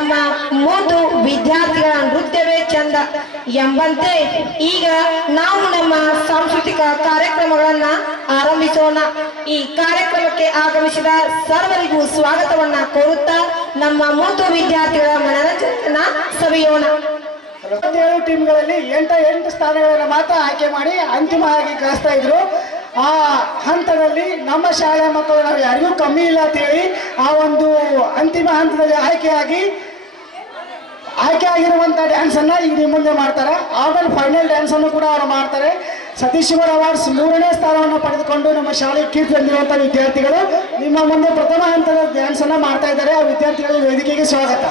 ನಮ್ಮ ಮೂದು ವಿದ್ಯಾರ್ಥಿಗಳ ನೃತ್ಯವೇ ಚಂದ ಎಂಬಂತೆ ಈಗ ನಾವು ನಮ್ಮ ಸಾಂಸ್ಕೃತಿಕ ಕಾರ್ಯಕ್ರಮಗಳನ್ನ ಆರಂಭಿಸೋಣ. ಈ ಕಾರ್ಯಕ್ರಮಕ್ಕೆ ಆಗಮಿಸಿದ ಸರ್ವರಿಗೂ ಸ್ವಾಗತವನ್ನ ಕೋರುತ್ತಾ ನಮ್ಮ ಮೂದು ವಿದ್ಯಾರ್ಥಿಗಳ ಮನರಂಜನೆಯನ್ನ ಸವಿಯೋಣ. 27 ಟೀಮ್ಗಳಲ್ಲಿ 8 ಸ್ಥಾನಗಳನ್ನು ಮಾತ್ರ ಆಯ್ಕೆ ಮಾಡಿ ಅಂತಿಮವಾಗಿ ಕಳಿಸ್ತಾ ಇದ್ರು. ಆ ಹಂತದಲ್ಲಿ ನಮ್ಮ ಶಾಲೆಯ ಮಕ್ಕಳು ನಾವು ಯಾರಿಗೂ ಕಮ್ಮಿ ಇಲ್ಲ ಅಂತೇಳಿ ಆ ಒಂದು ಅಂತಿಮ ಹಂತದಲ್ಲಿ ಆಯ್ಕೆಯಾಗಿರುವಂಥ ಡ್ಯಾನ್ಸನ್ನು ಈಗ ನಿಮ್ಮ ಮುಂದೆ ಮಾಡ್ತಾರೆ. ಆಮೇಲೆ ಫೈನಲ್ ಡ್ಯಾನ್ಸನ್ನು ಕೂಡ ಅವರು ಮಾಡ್ತಾರೆ. ಸತೀಶ್ ಶಿವರ್ ಅವಾರ್ಡ್ಸ್ 3ನೇ ಸ್ಥಾನವನ್ನು ಪಡೆದುಕೊಂಡು ನಮ್ಮ ಶಾಲೆಗೆ ಕೀರ್ತಿ ತಂದಿರುವಂಥ ವಿದ್ಯಾರ್ಥಿಗಳು ನಿಮ್ಮ ಮುಂದೆ ಪ್ರಥಮ ಹಂತದ ಡ್ಯಾನ್ಸನ್ನು ಮಾಡ್ತಾ ಇದ್ದಾರೆ. ಆ ವಿದ್ಯಾರ್ಥಿಗಳಿಗೆ ವೇದಿಕೆಗೆ ಸ್ವಾಗತ.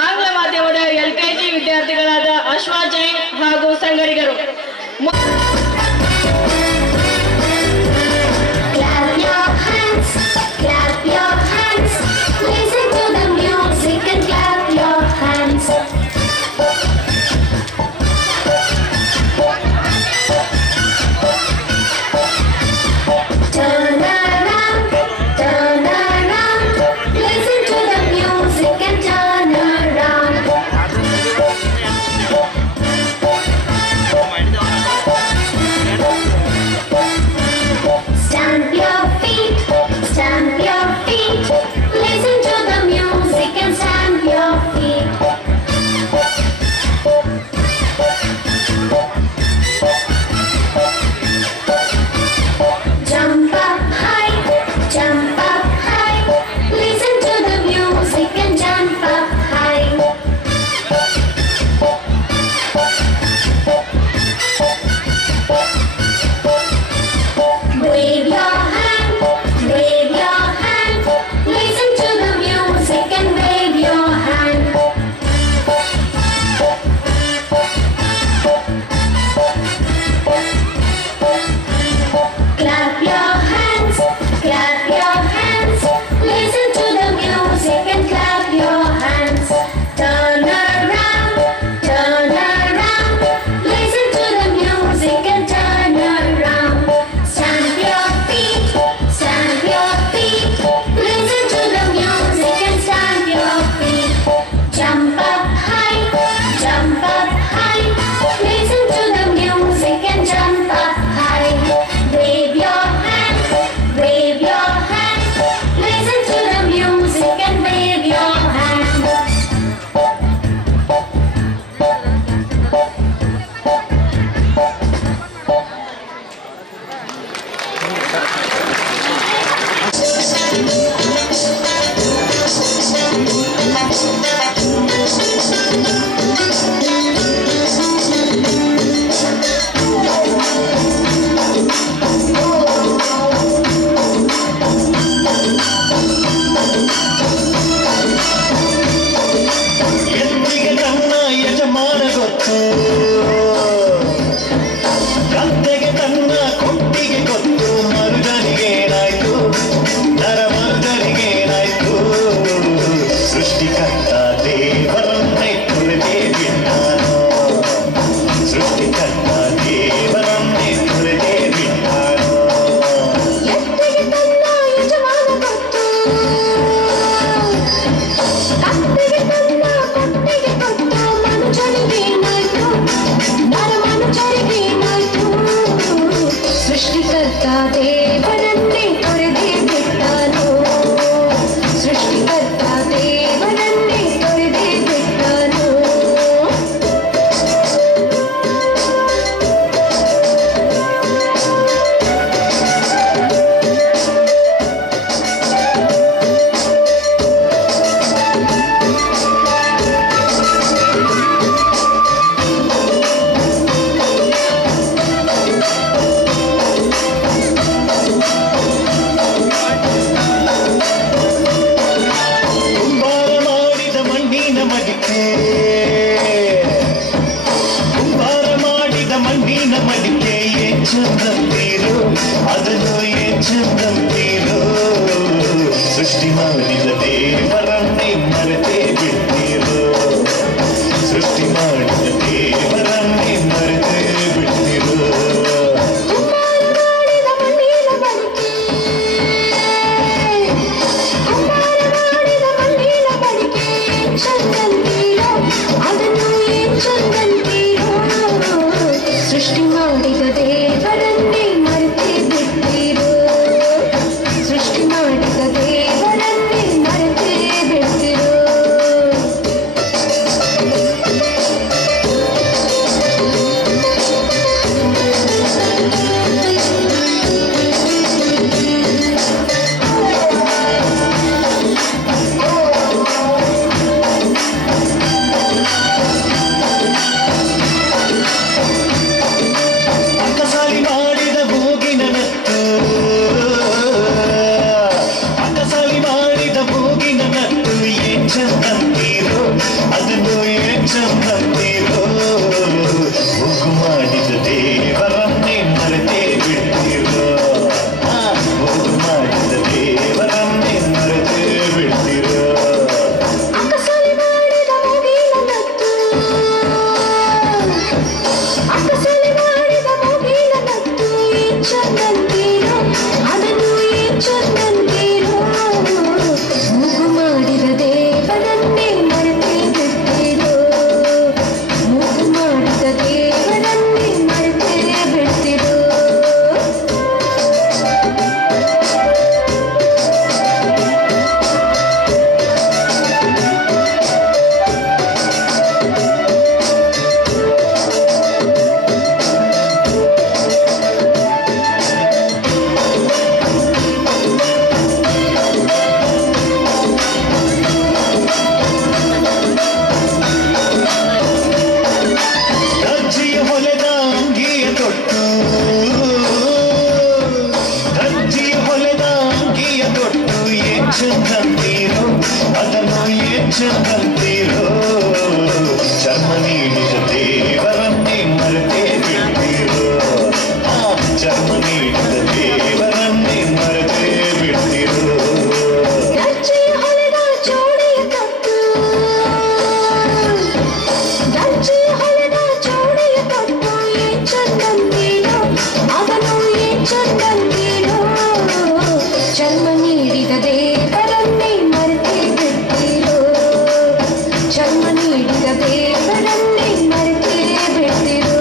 ಆಂಗ್ಲ ಮಾಧ್ಯಮದ LKG ವಿದ್ಯಾರ್ಥಿಗಳಾದ ಅಶ್ವಾ ಜೈನ್ ಹಾಗೂ ಸಂಗಡಿಗರು. ಚಂದಂತೀರೋ ಸೃಷ್ಟಿ ಮಾಡಿದ ದೇವರನ್ನೇ ಮರೆತೇ ಬಿಡ್ತೀರೋ ಸೃಷ್ಟಿ ಮಾಡಿದ ದೇವರನ್ನೇ ಮರೆತೇ ಬಿಡ್ತೀರೋ ಸೃಷ್ಟಿ ಮಾಡಿದ ದೇವರನ್ನೇ ಮರೆತೇ ಬಿಡ್ತೀರೋ ಸೃಷ್ಟಿ ಮಾಡಿದ ದೇವರನ್ನೇ ಮರೆತೇ ಬಿಡ್ತೀರೋ ಅಕ್ಕಸಾಲಿ ಮಾಡಿದ ಮೂಗಿನ ನತ್ತು ಅಕ್ಕಸಾಲಿ ಮಾಡಿದ ಮೂಗಿನ ನತ್ತು ಏನ್ ಚಂದಂತೀರೋ ಅದನ್ನು ಏನ್ ಚಂದಂತೀರೋ ಮೂಗು ಮಾಡಿದ ದೇವರನ್ನೇ ಮರೆತೇ ಬಿಡ್ತೀರೋ ಮೂಗು ಮಾಡಿದ ದೇವರನ್ನೇ ಮರೆತೇ ಬಿಡ್ತೀರೋ ಅಕ್ಕಸಾಲಿ ಮಾಡಿದ ಮೂಗಿನ ನತ್ತು ಅಕ್ಕಸಾಲಿ ಮಾಡಿದ ಮೂಗಿನ ನತ್ತು ಏನ್ ಚಂದಂತೀರೋ ಅದನ್ನು ಏನ್ ಚಂದಂತೀರೋ ಮೂಗು ಮಾಡಿದ ದೇವರನ್ನೇ ಮರೆತೇ ಬಿಡ್ತೀರೋ ಮೂಗು ಮಾಡಿದ ದೇವರನ್ನೇ ಮರೆತೇ ಬಿಡ್ತೀರೋ ದರ್ಜಿಯ ಹೊಲೆದ ಅಂಗಿಯ ತೊಟ್ಟು ದರ್ಜಿಯ ಹೊಲೆದ ಅಂಗಿಯ ತೊಟ್ಟು ಏನ್ ಚಂದಂತೀರೋ ಅದನ್ನು ಏನ್ ಚಂದಂತೀರೋ ಚರ್ಮ ನೀಡಿದ ದೇವರನ್ನೇ ಮರೆತೇ ಬಿಡ್ತೀರೋ ಚರ್ಮ ನೀಡಿದ ದೇವರನ್ನೇ ಮರೆತೇ ಬಿಡ್ತೀರೋ ದರ್ಜಿಯ ಹೊಲೆದ ಜೋಡಿಯ ತೊಟ್ಟು ದರ್ಜಿಯ ಹೊಲೆದ ಜೋಡಿಯ ತೊಟ್ಟು ಏನ್ ಚಂದಂತೀರೋ ಅದನ್ನು ಏನ್ ಚಂದಂತೀರೋ ಜನ್ಮ ನೀಡಿದ ದೇವರನ್ನೇ ಮರೆತೇ ಬಿಡ್ತೀರೋ ಜನ್ಮ ನೀಡಿದ ದೇವರನ್ನೇ ಮರೆತೇ ಬಿಡ್ತೀರೋ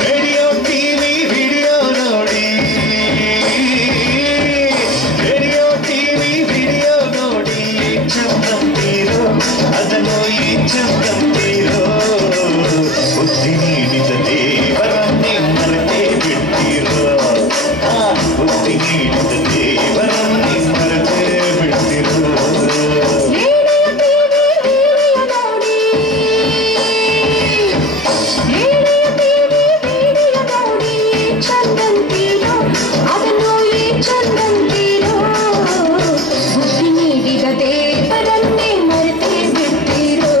ರೇಡಿಯೋ ಟಿವಿ ವಿಡಿಯೋ ನೋಡಿ ರೇಡಿಯೋ ಟಿವಿ ವಿಡಿಯೋ ನೋಡಿ ಏನ್ ಚಂದಂತೀರೋ ಅದನ್ನು ಏನ್ ಚಂದಂತೀರೋ ಬುದ್ಧಿ ನೀಡಿದ ದೇವರನ್ನೇ ಮರೆತೇ ಬಿಡ್ತೀರೋ ಬುದ್ಧಿ ನೀಡಿದ ದೇವರನ್ನೇ ಮರೆತೇ ಬಿಡ್ತೀರೋ ರೇಡಿಯೋ ಟಿವಿ ವಿಡಿಯೋ ನೋಡಿ ರೇಡಿಯೋ ಟಿವಿ ವಿಡಿಯೋ ನೋಡಿ ಏನ್ ಚಂದಂತೀರೋ ಅದನ್ನು ಏನ್ ಚಂದಂತೀರೋ ಬುದ್ಧಿ ನೀಡಿದ ದೇವರನ್ನೇ ಮರೆತೇ ಬಿಡ್ತೀರೋ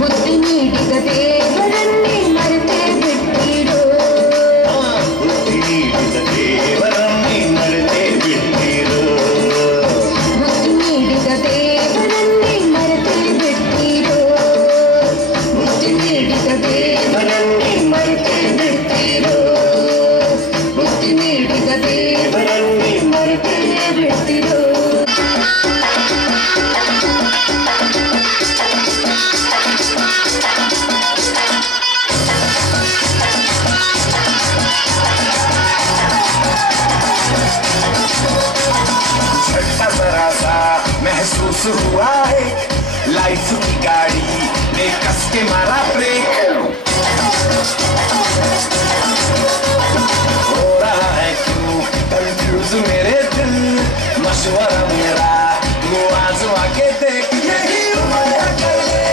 ಬುದ್ಧಿ ನೀಡಿದ ದೇವರನ್ನೇ ಮರೆತೇ ಬಿಡ್ತೀರೋ ಬುದ್ಧಿ ನೀಡಿದ ದೇವರನ್ನೇ ಮರೆತೇ ಬಿಡ್ತೀರೋ ಬುದ್ಧಿ ನೀಡಿದ ದೇವರನ್ನೇ ಮರೆತೇ ಬಿಡ್ತೀರೋ ಬುದ್ಧಿ ನೀಡಿದ ದೇವರನ್ನೇ ಮರೆತೇ ಬಿಡ್ತೀರೋ ಬುದ್ಧಿ ನೀಡಿದ ದೇವರನ್ನೇ ಮರೆತೇ ಬಿಡ್ತೀರೋ झटका जरा सा महसूस हुआ है लाइफ की गाड़ी ने कस के मारा ब्रेक हो रहा है क्यों कंफ्यूज मेरे दिल मशवरा मेरा तू आजमा के देख यही उम्र कर ले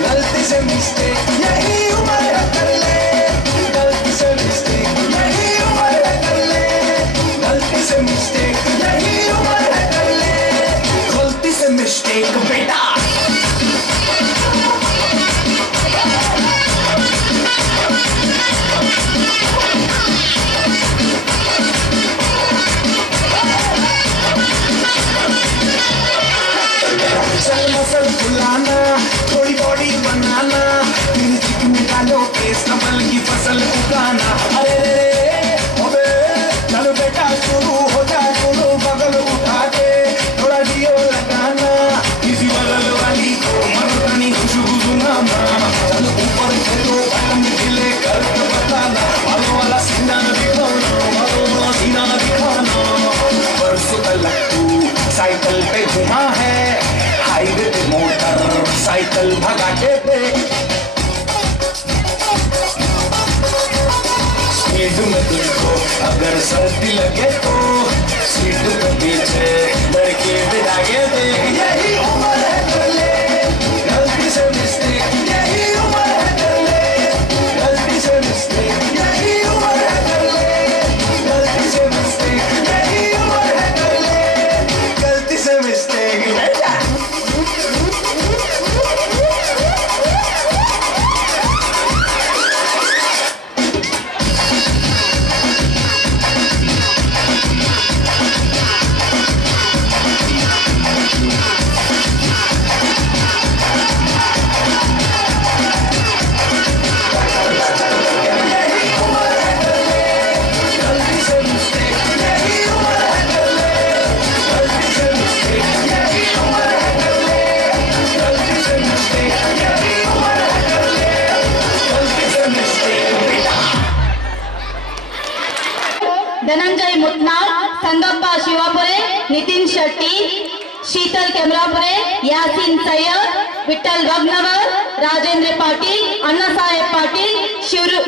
गलती से मिस्टेक यही मसल फुलाना, थोड़ी बॉडी बनाना, म्यूजिक में डालो केस कमल की फसल उगाना। अरे रे रे अबे चलो बेटा शुरू हो जा शुरू, बगल उठा के थोड़ा डियो लगाना, किसी बगल वाली को मर्दानी खुशबू सुनाना। चलो ऊपर चलो पलंग हिले कर बताना, मारो वाला सीना दिखाना, मारो वाला सीना दिखाना। परसों तक तू साइकिल पे घुमा है, हाईवे पे मोटर साइकिल भगाते थे, स्पीड में तुझको अगर सर्दी लगे तो सीट पे पीछे लड़के बिठाए थे। यही उम्र है कर ले गलती से मिस्टेक, यही उम्र है कर ले गलती से मिस्टेक, यही उम्र है कर ले गलती से मिस्टेक, यही उम्र है कर ले गलती से मिस्टेक। धनंजय मुतनाळ, संगप्पा शिवापुरे, नितीन शेट्टी, शीतल केमरापुरे, यासीन सय्यद, विठ्ठल वगनवर, राजेंद्र पाटील, अण्णासाहेब पाटील, शिवरू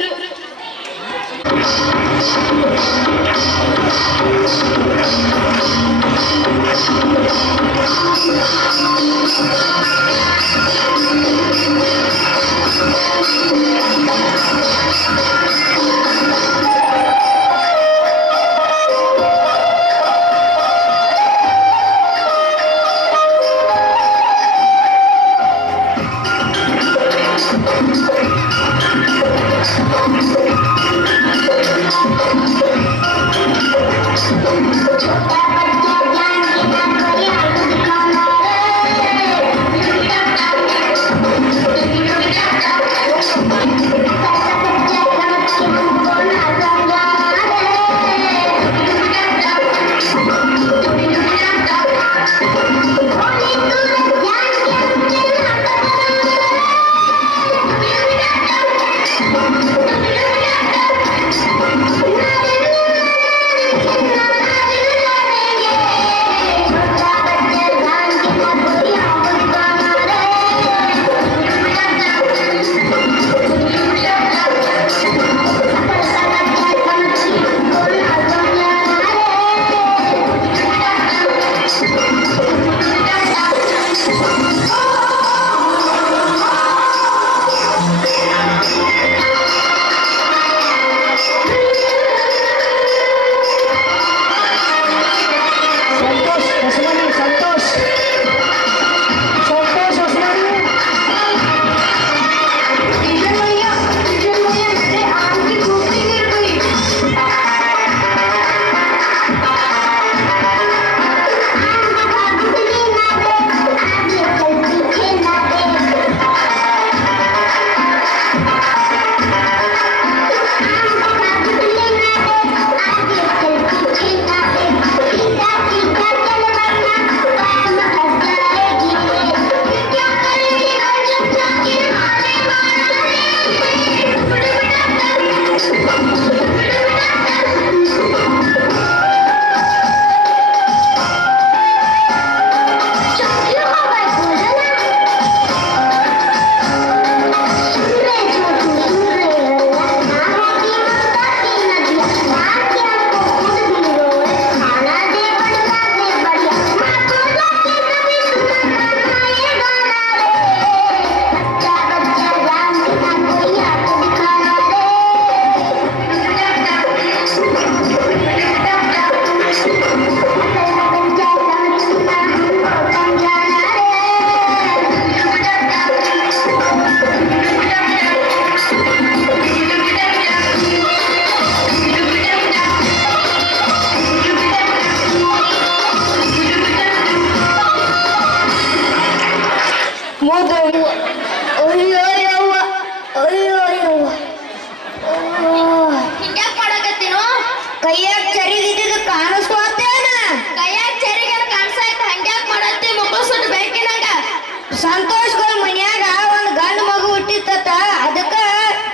ಸಂತೋಷ್ ಮನ್ಯಾಗ ಒಂದು ಗಂಡು ಮಗು ಹುಟ್ಟಿತ್ತ ಅದಕ್ಕ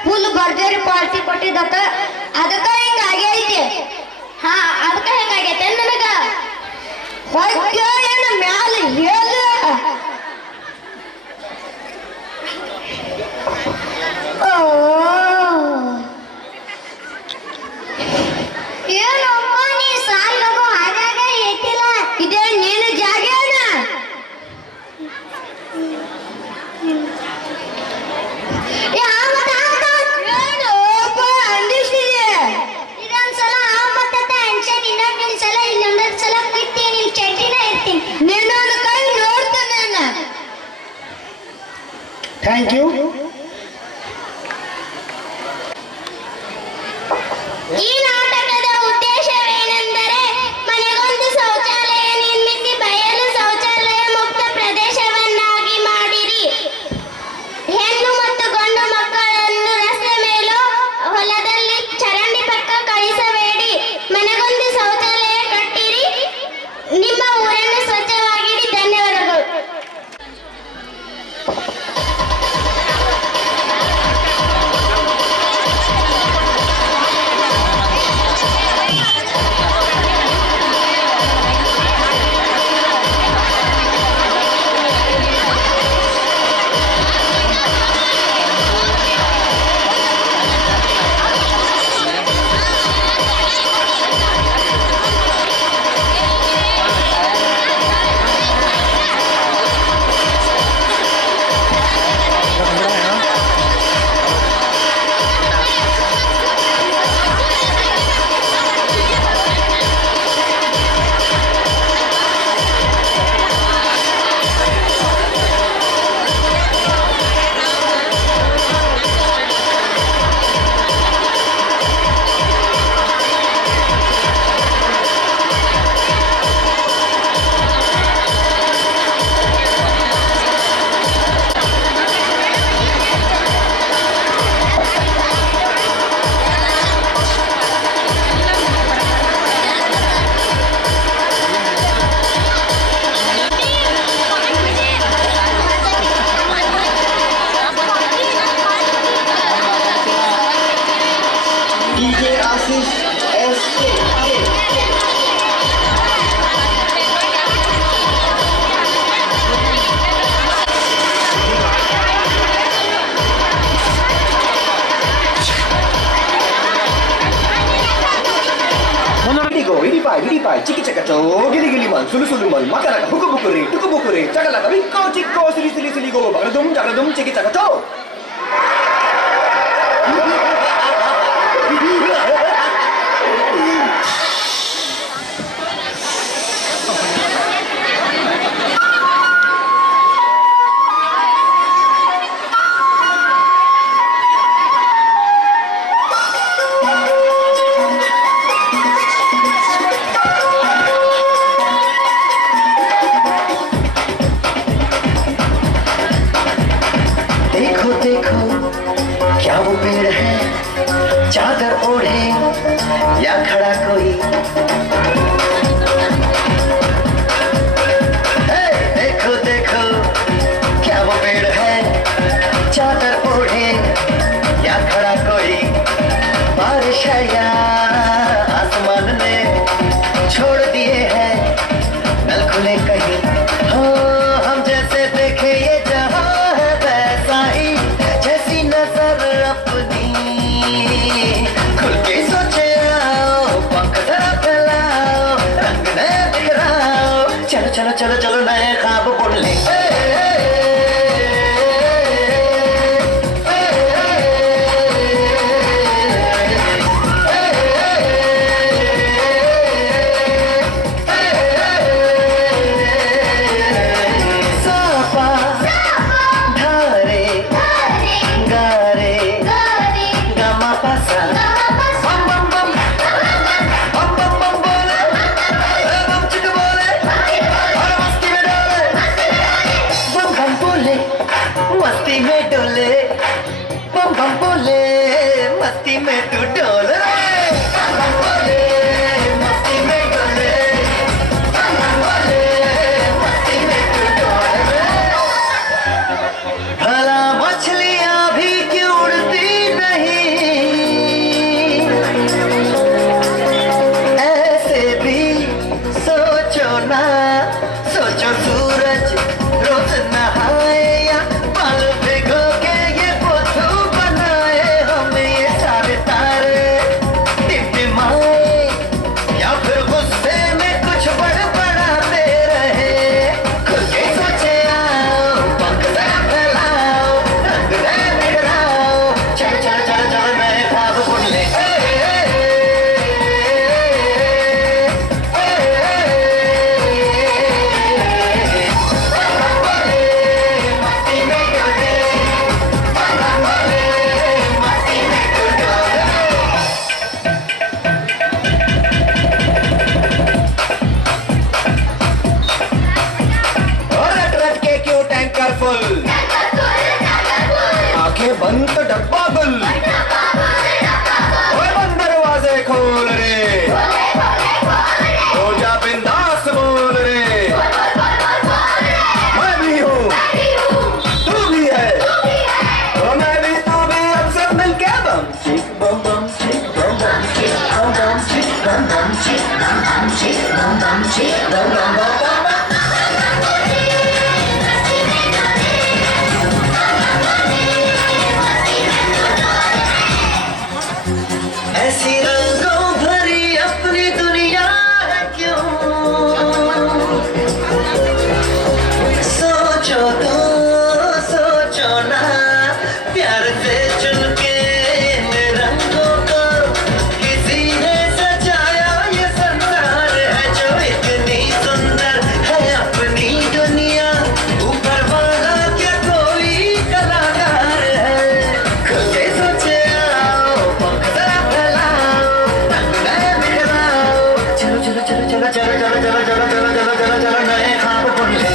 ಫುಲ್ ಭರ್ಜರಿ ಪಾರ್ಟಿ ಕೊಟ್ಟಿದ್ದತ್ತ ಅದಕ್ಕ ಹಿಂಗ ಆಗೈತಿ ಹಾ ಅದಕ್ಕ ಹೆಂಗಾಗೈತೆ ನನಗ ಹೊಯ್ಯೋ ಏನ ಮ್ಯಾಲ ಹೇಳು ಏನಪ್ಪ ನೀ ಸಾಲ್ಗೋ ಹಾಗಾಗ ಏತಿಲ್ಲ ಇದೇ ನೀನು ಜಾಗ್ಯಾನ ಇದೊಂದ್ಸಲ ಮತ್ತೆ ಟೆನ್ಷನ್ ಇನ್ನೊಂದ್ಸಲ ಇನ್ನೊಂದೊಂದ್ಸಲ ಬಿಟ್ಟು ನಿನ್ ಚಟಿನ ಇರ್ತೀನಿ ನಿನ್ನೊಂದು ಕೈ ನೋಡ್ತೇನೆ ನಾನು ಥ್ಯಾಂಕ್ ಯು. ಈ ನಾಟಕದ ಉದ್ದೇಶವೇನೆಂದರೆ ಮನೆಗೊಂದು ಶೌಚಾಲಯ ನಿರ್ಮಿಸಿ ಬಯಲು ಶೌಚಾಲಯ ಮುಕ್ತ ಪ್ರದೇಶವನ್ನಾಗಿ ಮಾಡಿರಿ. ಹೆಣ್ಣು ಮತ್ತು ಗಂಡು ಮಕ್ಕಳನ್ನು ರಸ್ತೆ ಮೇಲೂ ಹೊಲದಲ್ಲಿ ಚರಂಡಿ ಪಕ್ಕ ಕಳಿಸಬೇಡಿ. ಮನೆಗೊಂದು ಶೌಚಾಲಯ ಕಟ್ಟಿರಿ. ನಿಮ್ಮ ಊರನ್ನು ಸ್ವಚ್ಛವಾಗಿಡಿ. ಧನ್ಯವಾದಗಳು. Hidipai, ciki cakaco, gili gili man, sulu sulu man, makaraka, buku bukuri, cakalaka, biko ciko, sili sili sili go, jakadum, ciki cakaco. देखो क्या वो पेड़ है चादर ओढ़े या खड़ा कोई देखो देखो क्या वो पेड़ है चादर ओढ़े या खड़ा कोई बारिश है या आसमान ने छोड़ दिए हैं नल खुले कहीं हो हम जैसे देखे ये जहां खुल के सोचे आओ पंख जरा फैलाओ रंग नया बिखराओ चलो चलो चलो चलो नए ख्वाब बुन ले मस्ती में डोले बम बम बोले मस्ती में तू डोल बम बम बोले मस्ती में डोले बम बम बोले मस्ती में तू डोल तो डब्बा गुल ओए बंद दरवाजे खोल रे हो जा बिंदास बोल रे मैं भी हूँ तू भी है तो मैं भी तू भी अब सब मिलके बम चिक बम बम चिक बम बम चिक बम बम चिक बम बम चिक बम बम चिक बम बम चिक बम बम बम ऐसी रंगों भरी अपनी दुनिया है क्यों सोचो तो सोचो ना प्यार से चुन के इन रंगों को किसी ने सजाया ये संसार है जो इतनी सुंदर है अपनी दुनिया ऊपर वाला क्या कोई कलाकार है खुद के सोचे आओ पंख जरा फैलाओ रंग नए बिखराओ चलो चलो चलो चलो चलो चलो चलो चलो चलो चलो चलो चलो नए ख्वाब बुनले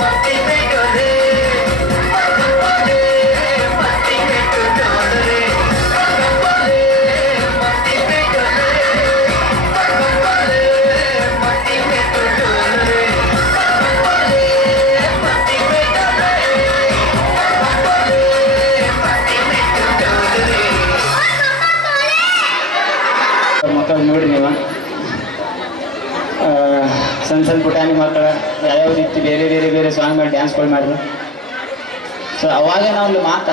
मस्ती में डोले मस्ती में तू डोले मस्ती में डोले मस्ती में तू डोले मस्ती में ಮಕ್ಕಳು ನೋಡಿ ನೀವು ಸಣ್ಣ ಸಣ್ಣ ಪುಟಾಣಿ ಮಕ್ಕಳು ಯಾವ್ಯಾವ ರೀತಿ ಬೇರೆ ಬೇರೆ ಬೇರೆ ಸಾಂಗ್ ಮಾಡಿ ಡ್ಯಾನ್ಸ್ಗಳು ಮಾಡಿದ್ರು. ಸೊ ಅವಾಗ ನಾವು ಮಾತು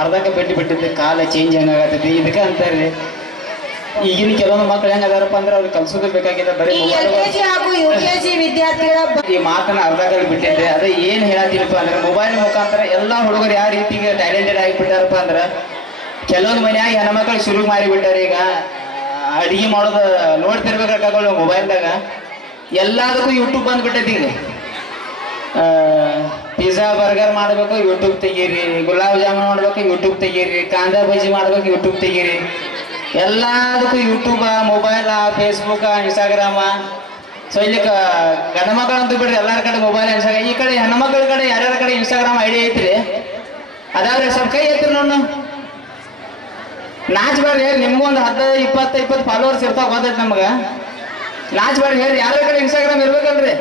ಅರ್ಧಕ್ಕೆ ಬಿಟ್ಟಿದ್ದೆ ಕಾಲ ಚೇಂಜ್ ಹೆಂಗಾಗತ್ತೈತಿ ಇದಕ್ಕೆ ಅಂತಾರೆ. ಈಗಿನ ಕೆಲವೊಂದು ಮಕ್ಕಳು ಹೆಂಗದಾರಪ್ಪ ಅಂದ್ರೆ ಅವ್ರಿಗೆ ಕಲ್ಸೋದು ಬೇಕಾಗಿಲ್ಲ ಬರೀ LKG ಹಾಗೂ UKG ವಿದ್ಯಾರ್ಥಿಗಳ ಈ ಮಾತನ್ನ ಅರ್ಧದಲ್ಲಿ ಬಿಟ್ಟಿದ್ದೆ. ಅದೇ ಏನು ಹೇಳತ್ತಿಲ್ಲಪ್ಪ ಅಂದ್ರೆ ಮೊಬೈಲ್ ಮುಖಾಂತರ ಎಲ್ಲ ಹುಡುಗರು ಯಾವ ರೀತಿಗೆ ಟ್ಯಾಲೆಂಟೆಡ್ ಆಗಿಬಿಟ್ಟಾರಪ್ಪ ಅಂದ್ರೆ ಕೆಲವೊಂದು ಮನ್ಯಾಗ ಹೆಣ್ಮಕ್ಳು ಶುರು ಮಾಡಿಬಿಟ್ಟಾರೆ. ಈಗ ಅಡಿಗೆ ಮಾಡೋದು ನೋಡ್ತಿರ್ಬೇಕಾಗಲ್ಲ ಮೊಬೈಲ್ದಾಗ ಎಲ್ಲದಕ್ಕೂ ಯೂಟ್ಯೂಬ್ ಬಂದ್ಬಿಟ್ಟೈತಿ. ಈಗ ಪಿಜ್ಜಾ ಬರ್ಗರ್ ಮಾಡಬೇಕು ಯೂಟ್ಯೂಬ್ ತೆಗೀರಿ, ಗುಲಾಬ್ ಜಾಮೂನ್ ಮಾಡ್ಬೇಕು ಯೂಟ್ಯೂಬ್ ತೆಗೀರಿ, ಕಾಂದಾ ಬಜ್ಜಿ ಮಾಡ್ಬೇಕು ಯೂಟ್ಯೂಬ್ ತೆಗೀರಿ, ಎಲ್ಲದಕ್ಕೂ ಯೂಟ್ಯೂಬ, ಮೊಬೈಲ, ಫೇಸ್ಬುಕ್, ಇನ್ಸ್ಟಾಗ್ರಾಮ. ಸೊ ಇಲ್ಲಿ ಗಂಡ ಮಕ್ಕಳಂತೂ ಬಿಡ್ರಿ ಎಲ್ಲರ ಕಡೆ ಮೊಬೈಲ್ ಇನ್ಸ್ಟಾಗ್ರಾಮ್. ಈ ಕಡೆ ಹೆಣ್ಮಕ್ಳ ಕಡೆ ಯಾರ್ಯಾರ ಕಡೆ ಇನ್ಸ್ಟಾಗ್ರಾಮ್ ಐಡಿ ಐತ್ರಿ ಅದಾವ್ರಿ ಸ್ವಲ್ಪ ಕೈ ಐತ್ರಿ ನೋಡು. ನಾಚ್ಬಾರ್ರಿ ಹೇಳಿ ನಿಮ್ಗೂ ಒಂದು 10-20 ಫಾಲೋವರ್ಸ್ ಇರ್ತಾವ ಗೊತ್ತೈತಿ ನಮ್ಗೆ. ನಾಚ್ಬಾರ್ರಿ ಹೇಳಿ ಯಾರ ಕಡೆ ಇನ್ಸ್ಟಾಗ್ರಾಮ್ ಇರ್ಬೇಕಲ್ರಿ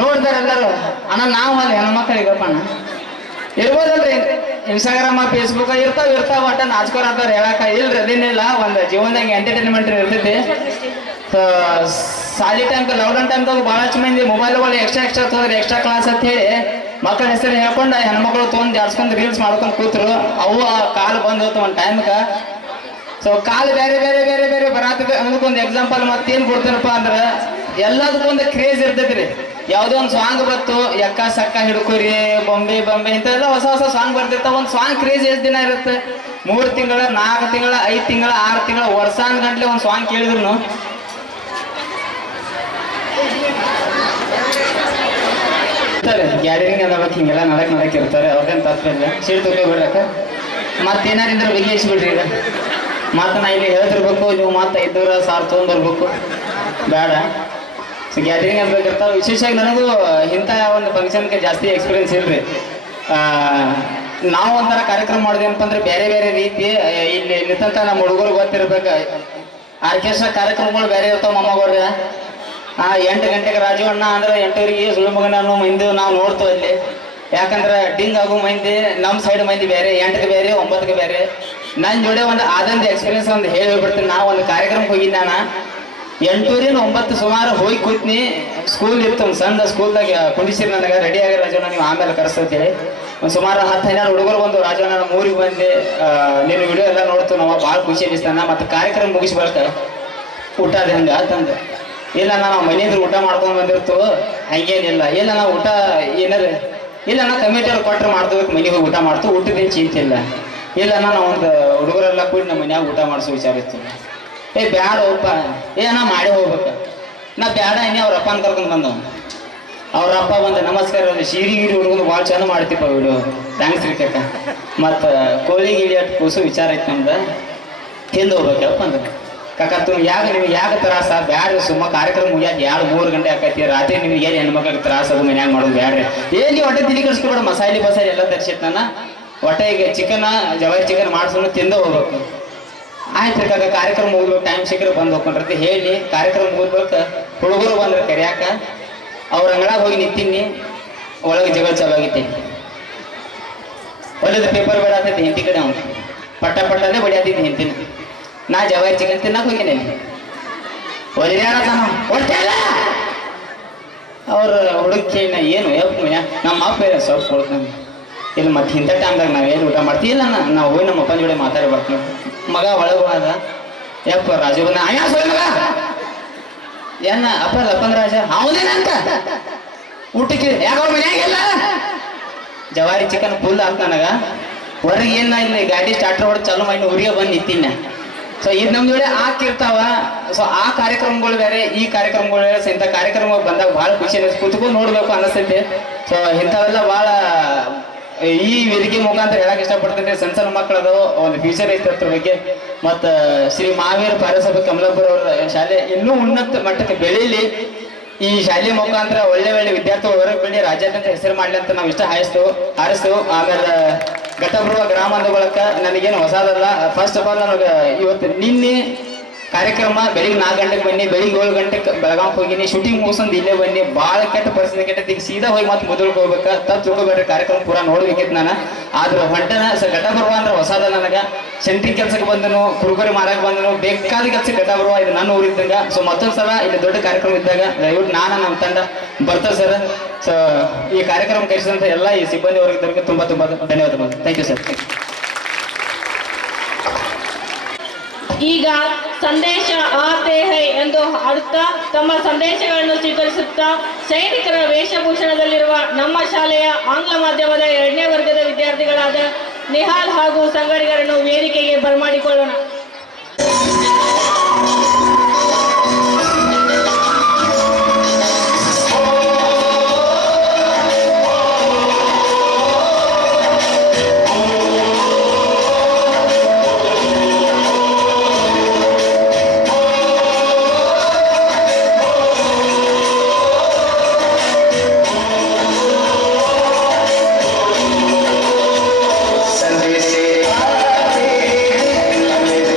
ನೋಡ್ತಾರೆ ಎಲ್ಲರೂ. ಅಣ್ಣ ನಾವು ಅಲ್ಲಿ ಹೆಣ್ಮಕ್ಳಿಗಪ್ಪ ಅಣ್ಣ ಇರ್ಬೋದಲ್ರಿ ಇನ್ಸ್ಟಾಗ್ರಾಮ ಫೇಸ್ಬುಕ್ ಇರ್ತಾವ ಒಟ್ಟ ನಾಚ್ಕೋರ್ ಅಂತಾರೆ ಹೇಳಕ ಇಲ್ರಿ. ಅದೇನಿಲ್ಲ ಒಂದು ಜೀವನದಾಗ ಎಂಟರ್ಟೈನ್ಮೆಂಟ್ ಇರ್ತೈತಿ. ಸಾಲಿ ಟೈಮ್ ಲಾಕ್ಡೌನ್ ಟೈಮ್ದಾಗ ಭಾಳಷ್ಟು ಮಂದಿ ಮೊಬೈಲ್ಗಳು ಎಕ್ಸ್ಟ್ರಾ ತೊಗೊಂಡ್ರೆ ಎಕ್ಸ್ಟ್ರಾ ಕ್ಲಾಸ್ ಅಂತ ಹೇಳಿ ಮಕ್ಕಳ ಹೆಸರು ಹೇಳ್ಕೊಂಡು ಹೆಣ್ಮಕ್ಳು ತೊಗೊಂಡು ಜಾಡ್ಸ್ಕೊಂಡು ರೀಲ್ಸ್ ಮಾಡ್ಕೊಂಡು ಕೂತರು. ಅವು ಕಾಲು ಬಂದು ಹೋಗ್ತು ಒಂದು ಟೈಮ್ಗೆ. ಸೊ ಕಾಲು ಬೇರೆ ಬೇರೆ ಬೇರೆ ಬೇರೆ ಬರತ್ತೆ ಅನ್ನೋದಕ್ಕೊಂದು ಎಕ್ಸಾಂಪಲ್ ಮತ್ತೇನು ಕೊಡ್ತಾರಪ್ಪ ಅಂದ್ರೆ ಎಲ್ಲದಕ್ಕೊಂದು ಕ್ರೇಜ್ ಇರ್ತೈತಿ ರೀ. ಯಾವುದೋ ಒಂದು ಸಾಂಗ್ ಬತ್ತು ಎಕ್ಕ ಸಕ್ಕ ಹಿಡ್ಕೋರಿ ಬೊಂಬೆ ಬೊಂಬೆ ಇಂಥವೆಲ್ಲ ಹೊಸ ಹೊಸ ಸಾಂಗ್ ಬರ್ತಿರ್ತಾವ. ಒಂದು ಸಾಂಗ್ ಕ್ರೇಜ್ ಎಷ್ಟು ದಿನ ಇರುತ್ತೆ? 3 ತಿಂಗಳ 4 ತಿಂಗಳ 5 ತಿಂಗಳ 6 ತಿಂಗಳ ವರ್ಷಾನ್ ಗಂಟ್ಲೆ ಒಂದು ಸಾಂಗ್ ಕೇಳಿದ್ರು ಗ್ಯಾಡರಿಂಗ್ ಅನ್ನಬೇಕು ಹಿಂಗೆಲ್ಲ ನಡಕ್ ಇರ್ತಾರೆ. ಅವ್ರಿಗೇನು ತಪ್ಪಿಲ್ಲ, ಸೀಟ್ ತೊಗೊಂಡು ಬಿಡ್ರಕ್ಕ ಮತ್ತೇನಾರಿಂದ್ರೆ ಬಿಗಿಸ್ಬಿಡ್ರಿ. ಈಗ ಮತ್ತೆ ನಾ ಇಲ್ಲಿ ಹೇಳ್ತಿರ್ಬೇಕು ನೀವು ಮತ್ತೆ 500,000 ತೊಗೊಂಡ್ಬರ್ಬೇಕು ಬೇಡ. ಸೊ ಗ್ಯಾದರಿಂಗ್ ಅನ್ಬೇಕಿರ್ತಾವೆ. ವಿಶೇಷವಾಗಿ ನನಗೂ ಇಂಥ ಒಂದು ಫಂಕ್ಷನ್ಗೆ ಜಾಸ್ತಿ ಎಕ್ಸ್ಪೀರಿಯನ್ಸ್ ಇಲ್ರಿ. ನಾವು ಒಂಥರ ಕಾರ್ಯಕ್ರಮ ಮಾಡಿದ್ವಿ ಅಂತಂದ್ರೆ ಬೇರೆ ಬೇರೆ ರೀತಿ ಇಲ್ಲಿ ನಿಂತ ನಮ್ಮ ಹುಡುಗರು ಗೊತ್ತಿರ್ಬೇಕು. ಆರ್ಕೆಸ್ಟ್ರಾ ಕಾರ್ಯಕ್ರಮಗಳು ಬೇರೆ ಇರ್ತಾವ ಮೊಮ್ಮಗಳ್ರೆ. 8 ಗಂಟೆಗೆ ರಾಜವಣ್ಣ ಅಂದ್ರೆ 8ವರೆಗೆ ಸುಳುಮಗನ ಅನ್ನೋ ಮಂದಿ ನಾವು ನೋಡ್ತೇವೆ ಅಲ್ಲಿ. ಯಾಕಂದ್ರೆ ಡಿಂಗ್ ಆಗೋ ಮಂದಿ ನಮ್ಮ ಸೈಡ್ ಮಂದಿ ಬೇರೆ, 8ಗೆ ಬೇರೆ 9ಗೆ ಬೇರೆ. ನನ್ನ ಜೋಡಿ ಒಂದು ಆದಂದು ಎಕ್ಸ್ಪೀರಿಯನ್ಸ್ ಒಂದು ಹೇಳಿಬಿಡ್ತೀನಿ. ನಾವು ಒಂದು ಕಾರ್ಯಕ್ರಮಕ್ಕೆ ಹೋಗಿದ್ದೆ. ನಾನು 8 ರಿಂದ 9 ಸುಮಾರು ಹೋಗಿ ಕೂತ್ನಿ. ಸ್ಕೂಲ್ ಇತ್ತು, ಒಂದು ಸಣ್ಣ ಸ್ಕೂಲ್ದಾಗ ಕುಂಡಿಸಿರಿ ನನಗೆ ರೆಡಿ ಆಗಿ ರಾಜವಣ್ಣ ನೀವು ಆಮೇಲೆ ಕರೆಸ್ತೇಳಿ. ಒಂದು ಸುಮಾರು 10-12 ಹುಡುಗರು ಬಂದು ರಾಜವಣ್ಣ ನಮ್ಮ ಊರಿಗೆ ಬಂದು ನೀನು ವಿಡಿಯೋ ಎಲ್ಲ ನೋಡ್ತು ನಾವು ಭಾಳ ಖುಷಿ ಅನಿಸ್ತಾನ. ಮತ್ತು ಕಾರ್ಯಕ್ರಮ ಮುಗಿಸ್ಬಾರ್ಕ ಊಟ ಅದು ಹೆಂಗೆ ಅಂತಂದು. ಇಲ್ಲ ನಾವು ಮನೆಯಿಂದ ಊಟ ಮಾಡ್ಕೊಂಡು ಬಂದಿರ್ತು ಹಂಗೇನಿಲ್ಲ. ಇಲ್ಲ ನಾವು ಊಟ ಏನಾರ ಇಲ್ಲ ನಾ ಕಮಿಟಿಯವ್ರು ಕೊಟ್ಟರೆ ಮಾಡ್ಕೋಬೇಕು, ಮನೆಗೆ ಹೋಗಿ ಊಟ ಮಾಡ್ತು, ಊಟದೇನು ಚಿಂತೆ ಇಲ್ಲ. ಇಲ್ಲ ನಾವು ಒಂದು ಹುಡುಗರೆಲ್ಲ ಕೂಡಿ ನಮ್ಮ ಮನ್ಯಾಗ ಊಟ ಮಾಡಿಸೋ ವಿಚಾರ ಇತ್ತು. ಬ್ಯಾಡ ಒಪ್ಪ ನಾ ಮಾಡಿ ಹೋಗ್ಬೇಕು. ನಾ ಬ್ಯಾಡ ಇನ್ನೇ ಅವ್ರ ಅಪ್ಪನ ಕರ್ಕೊಂಡು ಬಂದವ್. ಅವ್ರ ಅಪ್ಪ ಬಂದ ನಮಸ್ಕಾರ ಸೀರಿ ಗಿರಿ ಹುಡುಗಂದು ಭಾಳ ಚಂದ ಮಾಡ್ತೀಪ್ಪ ವಿಡಿಯೋ, ಥ್ಯಾಂಕ್ಸ್ ರೀ ಕಕ್ಕ. ಮತ್ತು ಕೋಳಿ ಗಿಳಿ ಅಟ್ಟು ಕೂಸು ವಿಚಾರ ಐತೆ ನಮ್ದು, ತಿಂದು ಹೋಗ್ಬೇಕಪ್ಪ ಅಂದ್ರೆ ಕಾಕ তুমি ನಿಮ್ಗೆ ಯಾಕೆ ತ್ರಾಸ ಬ್ಯಾಡ್ರಿ ಸುಮ್ಮ ಕಾರ್ಯಕ್ರಮ ಮುಗಿಯಾಕ 2-3 ಗಂಟೆ ಆಕೈತಿ ರಾತ್ರಿ ನಿಮ್ಗೆ ಏನು ಹೆಣ್ಮಕ್ಳಿಗೆ ತ್ರಾಸ ಅದು ಮನ್ಯಾಗ ಮಾಡೋದು ಬ್ಯಾಡ್ರಿ ಏನ್ ನೀವು ಹೊಟ್ಟೆ ತಿಳಿ ಕಳ್ಸ್ಕೊಬೇಡ ಮಸಾಲೆ ಎಲ್ಲ ತರಿಸಿತ್ ನಾನು ಹೊಟ್ಟೆ ಈಗ ಚಿಕನ್ ಜವಾರಿ ಚಿಕನ್ ಮಾಡ್ಸೋನು ತಿಂದು ಹೋಗ್ಬೇಕು ಆಯ್ತು ಕಾಕ ಕಾರ್ಯಕ್ರಮ ಮುಗಿದ್ಬೇಕು ಟೈಮ್ ಸಿಕ್ಕರೆ ಬಂದು ಹೋಗ್ಕೊಂಡ್ರತಿ ಹೇಳಿ ಕಾರ್ಯಕ್ರಮ ಮುಗಿದ್ಬೇಕು ಹುಡುಗರು ಬಂದ್ರೆ ಕರಿಯಾಕ ಅವ್ರ ಅಂಗಡಾಗ ಹೋಗಿ ನಿಂತೀನಿ ಒಳಗೆ ಜಗಳ ಚಾಲು ಆಗೈತಿ ಒಳ್ಳೇದು ಪೇಪರ್ ಬೇಡಾತೈತಿ ಹಿಂದಿ ಕಡೆ ಅವ್ನು ಪಟ್ಟನೆ ಬಡಿಯಾತಿದ್ದೆ ಹಿಂತಿನ ನಾ ಜವಾರಿ ಚಿಕನ್ ತಿನ್ನಕ್ ಹೋಗಿನಿ ಒಳ್ಳೆಯಾರ ಅವ್ರ ಹುಡುಗ ಕೇಳಿನ ಏನು ನಮ್ಮ ಅಪ್ಪ ಸ್ವಲ್ಪ ಕೊಡ್ತಾನೆ ಇಲ್ಲಿ ಮತ್ತೆ ಇಂಥ ಟೈಮ್ದಾಗ ನಾವೇನು ಊಟ ಮಾಡ್ತೀವಿ ಇಲ್ಲ ನಾವು ಹೋಗಿ ನಮ್ಮ ಅಪ್ಪನ ಜೋಡಿ ಮಾತಾಡಿ ಬರ್ತೀವಿ ಮಗ ಒಳಗೆ ಹೋದ ಯಪ್ಪ ರಾಜು ಬಂದ ಮಗ ಏನ ಅಪ್ಪನ ರಾಜ ಅವನೇನಂತ ಊಟಕ್ಕೆ ಯಾಕ ಅವ್ರ ಮನ್ಯಾಗೆಲ್ಲ ಜವಾರಿ ಚಿಕನ್ ಫುಲ್ ಆತ ನನಗ ಹೊರಗೆ ಏನ ಇಲ್ಲಿ ಗಾಡಿ ಸ್ಟಾರ್ಟರ್ ಹೊಡೆದು ಚಾಲು ಮಾಡಿ ಊರಿಗೆ ಬಂದು ನಿಂತಿನ ಸೊ ಇದು ನಮ್ಮ ಜೋಡಿ ಹಾಕಿರ್ತಾವ ಸೊ ಆ ಕಾರ್ಯಕ್ರಮಗಳು ಬೇರೆ ಈ ಕಾರ್ಯಕ್ರಮಗಳು ಬೇರೆ ಸೊ ಇಂಥ ಕಾರ್ಯಕ್ರಮ ಬಂದಾಗ ಭಾಳ ಖುಷಿ ಕುತ್ಕೊಂಡು ನೋಡ್ಬೇಕು ಅನ್ನಿಸ್ತೈತಿ ಸೊ ಇಂಥವೆಲ್ಲ ಭಾಳ ಈ ವೇದಿಕೆ ಮುಖಾಂತರ ಹೇಳಕ್ ಇಷ್ಟಪಡ್ತೇನೆ ಸಣ್ಣ ಮಕ್ಕಳದು ಒಂದು ಫ್ಯೂಚರ್ ಐತೆ ಅದ್ರ ಬಗ್ಗೆ ಮತ್ತು ಶ್ರೀ ಮಹಾವೀರ ಪಾರಸಭೆ ಕಮಲಾಪುರ ಅವರ ಶಾಲೆ ಇನ್ನೂ ಉನ್ನತ ಮಟ್ಟಕ್ಕೆ ಬೆಳೀಲಿ ಈ ಶಾಲೆ ಮುಖಾಂತರ ಒಳ್ಳೆ ವಿದ್ಯಾರ್ಥಿಗಳು ಹೊರಗೆ ಬೆಳಿ ರಾಜ್ಯಾದ್ಯಂತ ಹೆಸರು ಮಾಡ್ಲಿ ಅಂತ ನಾವು ಇಷ್ಟ ಹಾರಿಸ್ತೇವೆ ಆಮೇಲೆ ಘಟಬರುವ ಗ್ರಾಮ ಅಂದ ಬಳಕ ನನಗೇನು ಹೊಸದಲ್ಲ ಫಸ್ಟ್ ಆಫ್ ಆಲ್ ನನಗೆ ಇವತ್ತು ನಿನ್ನೆ ಕಾರ್ಯಕ್ರಮ ಬೆಳಿಗ್ಗೆ 4 ಗಂಟೆಗೆ ಬನ್ನಿ ಬೆಳಿಗ್ಗೆ 7 ಗಂಟೆಗೆ ಬೆಳಗಾವಿಗೆ ಹೋಗಿನಿ ಶೂಟಿಂಗ್ ಮುಗಿಸಂದು ಇಲ್ಲೇ ಬನ್ನಿ ಭಾಳ ಕೆಟ್ಟ ಪರಿಸ್ಥಿತಿ ಕೆಟ್ಟದ ಈಗ ಸೀದಾ ಹೋಗಿ ಮತ್ತೆ ಮೊದಲು ಹೋಗ್ಬೇಕು ತಪ್ಪು ತಿಳ್ಕೊಬೇಡ್ರಿ ಕಾರ್ಯಕ್ರಮ ಪೂರ ನೋಡ್ಬೇಕಿತ್ತು ನಾನು ಆದ್ರೆ ಹೊಂಟನ ಘಟ ಬರುವ ಅಂದ್ರೆ ಹೊಸದ ನನಗೆ ಸೆಂಟ್ರಿಂಗ್ ಕೆಲ್ಸಕ್ಕೆ ಬಂದನು ಕುರುಕುರಿ ಮಾರಕ್ಕೆ ಬಂದನು ಬೇಕಾದ ಕೆಲಸಕ್ಕೆ ಘಟ ಬರುವ ಇದು ನನ್ನ ಊರಿದ್ದಂಗ ಸೊ ಮತ್ತೊಂದು ಸಲ ಇಲ್ಲಿ ದೊಡ್ಡ ಕಾರ್ಯಕ್ರಮ ಇದ್ದಾಗ ದಯವಿಟ್ಟು ನಾನು ನಮ್ಮ ತಂಡ ಬರ್ತಾರೆ ಸರ್ ಸೊ ಈ ಕಾರ್ಯಕ್ರಮ ಕರೆಸಿದಂಥ ಎಲ್ಲ ಈ ಸಿಬ್ಬಂದಿ ವರ್ಗದವರಿಗೆ ತುಂಬ ಧನ್ಯವಾದಗಳು ಥ್ಯಾಂಕ್ ಯು ಸರ್ ಈಗ ಸಂದೇಶ ಆತೆ ಹೈ ಎಂದು ಹಾಡುತ್ತಾ ತಮ್ಮ ಸಂದೇಶಗಳನ್ನು ಸ್ವೀಕರಿಸುತ್ತಾ ಸೈನಿಕರ ವೇಷಭೂಷಣದಲ್ಲಿರುವ ನಮ್ಮ ಶಾಲೆಯ ಆಂಗ್ಲ ಮಾಧ್ಯಮದ 2ನೇ ವರ್ಗದ ವಿದ್ಯಾರ್ಥಿಗಳಾದ ನಿಹಾಲ್ ಹಾಗೂ ಸಂಗಡಿಗರನ್ನು ವೇದಿಕೆಗೆ ಬರಮಾಡಿಕೊಳ್ಳೋಣ. संदेश आते हैं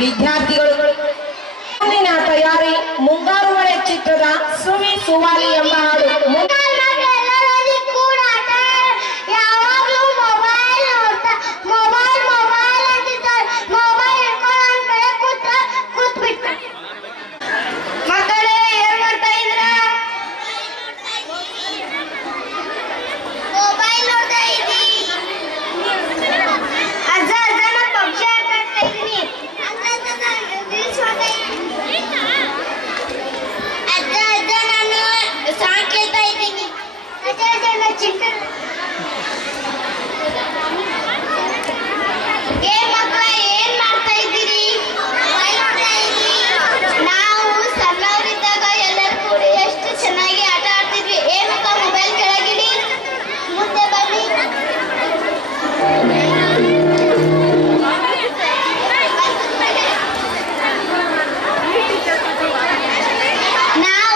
ವಿದ್ಯಾರ್ಥಿಗಳು. ಮುಂದಿನ ತಯಾರಿ ಮುಂಗಾರು ಮಳೆ ಚಿತ್ರದ ಸುವಿ ಸುವಾಲಿ ಎಂಬ ಹಾಡು. ಯಾವಾಗ್ಲೂ ಮೊಬೈಲ್ ನೋಡ್ತಾ ಮೊಬೈಲ್ ಅಂತಿದ್ದಾರೆ. ಮೊಬೈಲ್ ಹಿಡ್ಕೊಂಡು ಒಂದ್ ಕಡೆ ಕೂತ್ಬಿಟ್ಟ. ಮಕ್ಕಳೇ ಏನ್ ಮಾಡ್ತಾ ಇದ್ರ? ಮೊಬೈಲ್ ನೋಡ್ತಾ ಇದ್ದೀ. ಅಜ್ಜ ನಾ ಪಬ್ಜಿ ಆಡ್ತಾ ಇದ್ದೀನಿ. ರೀಲ್ಸ್ ಮಾಡ್ತಾ ಇದ್ದೀನಿ. ಅಜ್ಜ ನಾನು ಸಾಂಗ್ ಕೇಳ್ತಾ ಇದ್ದೀನಿ. ಅಜ್ಜ ನಾ ಚಿಕ್ಕ ಏನ್ ಮಕ್ಕಳ ಏನ್ ಮಾಡ್ತಾ ಇದ್ದೀರಿ? ನಾವು ಸಣ್ಣವರಿದ್ದಾಗ ಎಲ್ಲರೂ ಕೂಡಿ ಎಷ್ಟು ಚೆನ್ನಾಗಿ ಆಟ ಆಡ್ತಿದ್ವಿ. ಏನಕ್ಕ ಮೊಬೈಲ್ ಕೆಳಗಿಡಿ, ಮುಂದೆ ಬನ್ನಿ.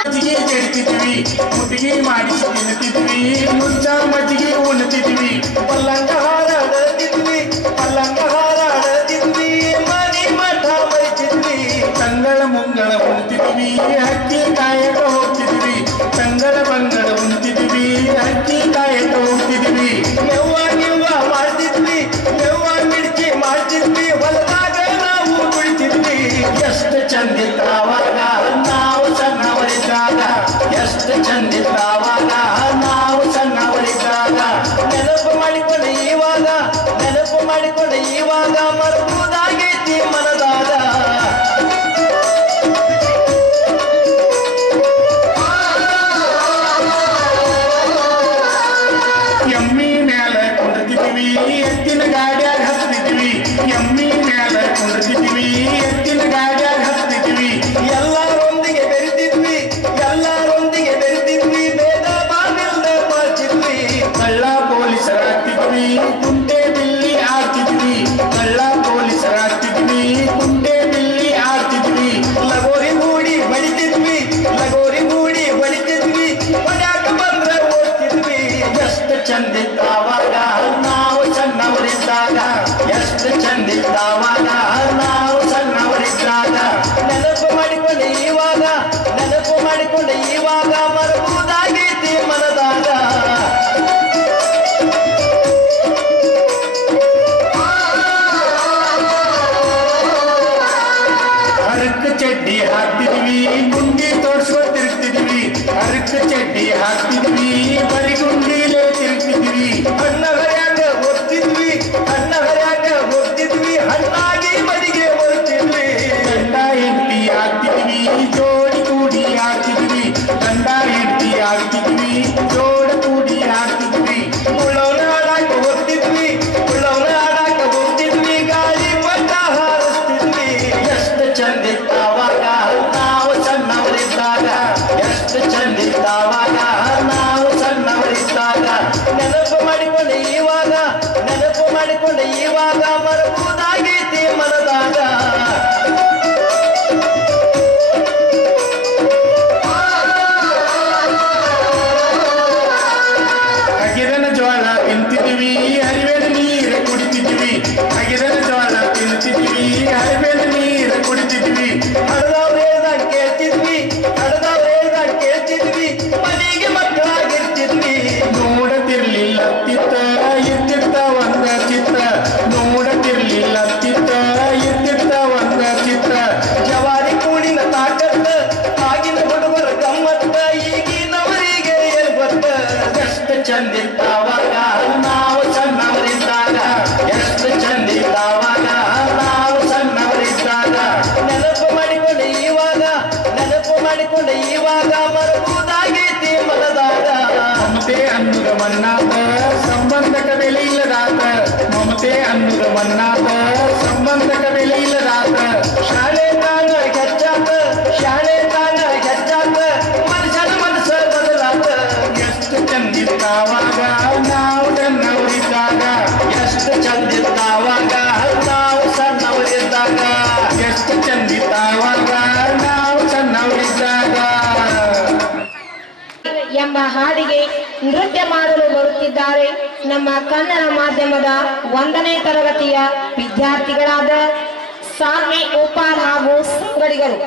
ಮಜ್ಜಿಗೆ ಕೆಡ್ತಿದ್ವಿ, ಮುದ್ದಿಗೆ ಮಾಡಿಸಿ ತಿನ್ನುತ್ತಿದ್ವಿ, ಮುಚ್ಚ ಮಜ್ಜಿಗೆ ಉಣ್ಣುತ್ತಿದ್ವಿ, ಪಲ್ಲಂಗ ಹಾರ ಅಡತಿದ್ವಿ, ಮನೆ ಮಠ ಮರಿತಿದ್ವಿ, ತಂಗಳ ಮುಂಗಳ ಉಣ್ತಿದ್ವಿ, ಹಕ್ಕಿ ಕಾಯಕ ಹೋಗ್ತಿದ್ವಿ, ತಂಗಳ ಬಂಗಳ ಉಣ್ತಿದ್ವಿ, ಹಕ್ಕಿ ಕಾಯಕ ಹೋಗ್ತಿದ್ವಿ, ನೆವ್ವ ಮಾಡ್ತಿದ್ವಿ, ನೆವ್ವ ಮಿಡ್ಕಿ ಮಾಡ್ತಿದ್ವಿ, ಹೊಲದಾಗ ನಾವು ಕುಳಿತಿದ್ವಿ. ಎಷ್ಟು ಚಂದಿತ್ತಾವಾಗ ನಾವು ಸಣ್ಣವರಿದ್ದಾಗ, ಎಷ್ಟು ಚಂದಿತ್ತಾವಾಗ ನಾವು ಸಣ್ಣವರಿದ್ದಾಗ, ನೆನಪು ಮಾಡಿಕೊಂಡು ಇವಾಗ ಮರುವುದಾಗೈತಿ ಮನದಾಗ. ಎಮ್ಮಿ ಮ್ಯಾಲ ಕುಂಡ್ತಿದ್ವಿ, ಎತ್ತಿನ ಗಾಡ್ಯಾಗ ಹತ್ತಿದ್ವಿ, ಎಮ್ಮಿ ಮ್ಯಾಲ ಕುಂಡ್ತಿದ್ವಿ, ಎತ್ತಿನ ಗಾಡ್ಯಾಗ ಹತ್ತಿದ್ವಿ, ಎಲ್ಲರೊಂದಿಗೆ ಬೆರೆತಿದ್ವಿ, ಭೇದ ಭಾವಿಲ್ದ ಬಾಳ್ತಿದ್ವಿ, ಕಳ್ಳ ಪೊಲೀಸರಾಗ್ತಿದ್ವಿ, ಕುಂಟೆ ಬಿಲ್ಲಿ ಆಡ್ತಿದ್ವಿ, ಕಳ್ಳ ಪೊಲೀಸರಾಗ್ತಿದ್ವಿ, ಕುಂಟೆ ಬಿಲ್ಲಿ ಆಡ್ತಿದ್ವಿ, ಲಗೋರಿ ಗೂಡಿ ಹೊಡಿತಿದ್ವಿ, ಹೊಡ್ಯಾಕ ಬಂದ್ರ ಓಡ್ತಿದ್ವಿ. ಎಷ್ಟು ಚಂದಿತ್ತಾವಾಗ ನಾವು ಸಣ್ಣವರಿದ್ದಾಗ, ಎಷ್ಟು ಚಂದಿತ್ತಾವಾಗ ನಾವು ಸಣ್ಣವರಿದ್ದಾಗ, ನೆನಪು ಮಾಡಿಕೊಂಡು ಇವಾಗ ಮರುವುದಾಗೈತಿ ಮನದಾಗ. ಹರಕ ಚಡ್ಡಿ ಹಾಕ್ತಿದ್ವಿ, ಗುಂಡಿ ತೋರ್ಸ್ಕೊ ತಿರುಗ್ತಿದ್ವಿ, ಹರಕ ಚಡ್ಡಿ ಹಾಕ್ತಿದ್ವಿ, ಬರಿಗುಂಡಿಲೇ ತಿರುಗ್ತಿದ್ವಿ, ಹಣ್ಣ ಹರ್ಯಾಗ ಹೋಗ್ತಿದ್ವಿ, ಹಣ್ಣಾಗಿ ಮನೆಗೆ ಬರ್ತಿದ್ವಿ. ಗಂಡ ಹೆಂಡತಿ ಆಗ್ತಿದ್ವಿ, ಜೋಡಿ ಕೂಡಿ ಆಗ್ತಿದ್ವಿ, ಗಂಡ ಹೆಂಡತಿ ಆಗ್ತಿದ್ವಿ, ಜೋಡ ಕೂಡಿ ಆಗ್ತಿದ್ವಿ, ಉಳ್ಳವನ ಆಡಾಕ ಹೋಗ್ತಿದ್ವಿ, ಗಾಳಿ ಪಟ್ಟ ಹಾರಿಸ್ತಿದ್ವಿ. ಎಷ್ಟು ಚಂದಿತ್ತಾವಾಗ ನಾವು ಸಣ್ಣವರಿದ್ದಾಗ, ಎಷ್ಟು ಚಂದಿತ್ತಾವಾಗ ನಾವು ಸಣ್ಣವರಿದ್ದಾಗ, ನೆನಪು ಮಾಡಿಕೊಂಡು ಇವಾಗ ಮರುವುದಾಗೈತಿ ಮನದಾಗ. ಹಗಿರನ ಜೋಳ ತಿಂತಿದ್ವಿ, ಹರಿವೆದ ನೀರು ಕುಡಿತಿದ್ವಿ, ಹಗಿರನ ಜೋಳ ತಿಂತಿದ್ವಿ, ಹರಿವೆದ ನೀರು ಕುಡಿತಿದ್ವಿ, ಹಡದವ್ರು ಹೇಳ್ದಾಗ ಕೇಳ್ತಿದ್ವಿ, ಮನೆಗೆ ಮಕ್ಕಳಾಗಿರ್ತಿದ್ವಿ. ನೋಡತಿರ್ಲಿಲ್ಲ ಇರ್ತಿತ್ತ ಒಂದ ಚಿತ್ರ, ನೋಡತಿರ್ಲಿಲ್ಲ ಇರ್ತಿತ್ತ ಒಂದ ಚಿತ್ರ, ಜವಾರಿ ಕೂಡಿನ ತಾಕತ್ತ, ಆಗಿನ ಹುಡುಗರ ಗಮ್ಮತ್ತ, ಈಗಿನವರಿಗೆ ಏನ್ ಗೊತ್ತ. ಎಷ್ಟು ಚಂದಿತ್ತಾವಾಗ ನಾವು ಸಣ್ಣವರಿದ್ದಾಗ, ಎಷ್ಟು ಚಂದಿತ್ತಾವಾಗ ನಾವು ಸಣ್ಣವರಿದ್ದಾಗ, ನೆನಪು ಮಾಡಿಕೊಂಡು ಇವಾಗ ಮರುವುದಾಗೈತಿ ಮನದಾಗ. ಮಮತೆ ಅನ್ನುದ ಮಣ್ಣಾದ ಸಂಬಂಧಕ ಬೆಲೆ ಇಲ್ಲದಾತ, ಮಮತೆ ಅನ್ನುದ ಮಣ್ಣಾದ ಸಂಬಂಧಕ ಬೆಲೆ ಇಲ್ಲದಾತ, ಶಾಲೆ ತಾನ ಹೆಚ್ಚಾತ, ಮನುಷ್ಯನ ಮನಸ್ಸ ಬದಲಾತ. ಎಷ್ಟು ಚಂದಿತ್ತಾವಾಗ ನಾವು ಸಣ್ಣವರಿದ್ದಾಗ, ಎಷ್ಟು ಚಂದಿತ್ತಾವಾಗ ನಾವು ಸಣ್ಣವರಿದ್ದಾಗ, ಎಷ್ಟು ಚಂದಿತ್ತಾವಾಗ ನಾವು ಸಣ್ಣವರಿದ್ದಾಗ. ಎಂಬ ಹಾಡಿಗೆ ನೃತ್ಯ ಮಾಡಲು ಬರುತ್ತಿದ್ದಾರೆ ನಮ್ಮ ಕನ್ನಡ ಮಾಧ್ಯಮದ 1ನೇ ತರಗತಿಯ ವಿದ್ಯಾರ್ಥಿಗಳಾದ ಸಾನ್ವಿ ಉಪ್ಪಾರ್ ಹಾಗೂ ಸಂಗಡಿಗರು.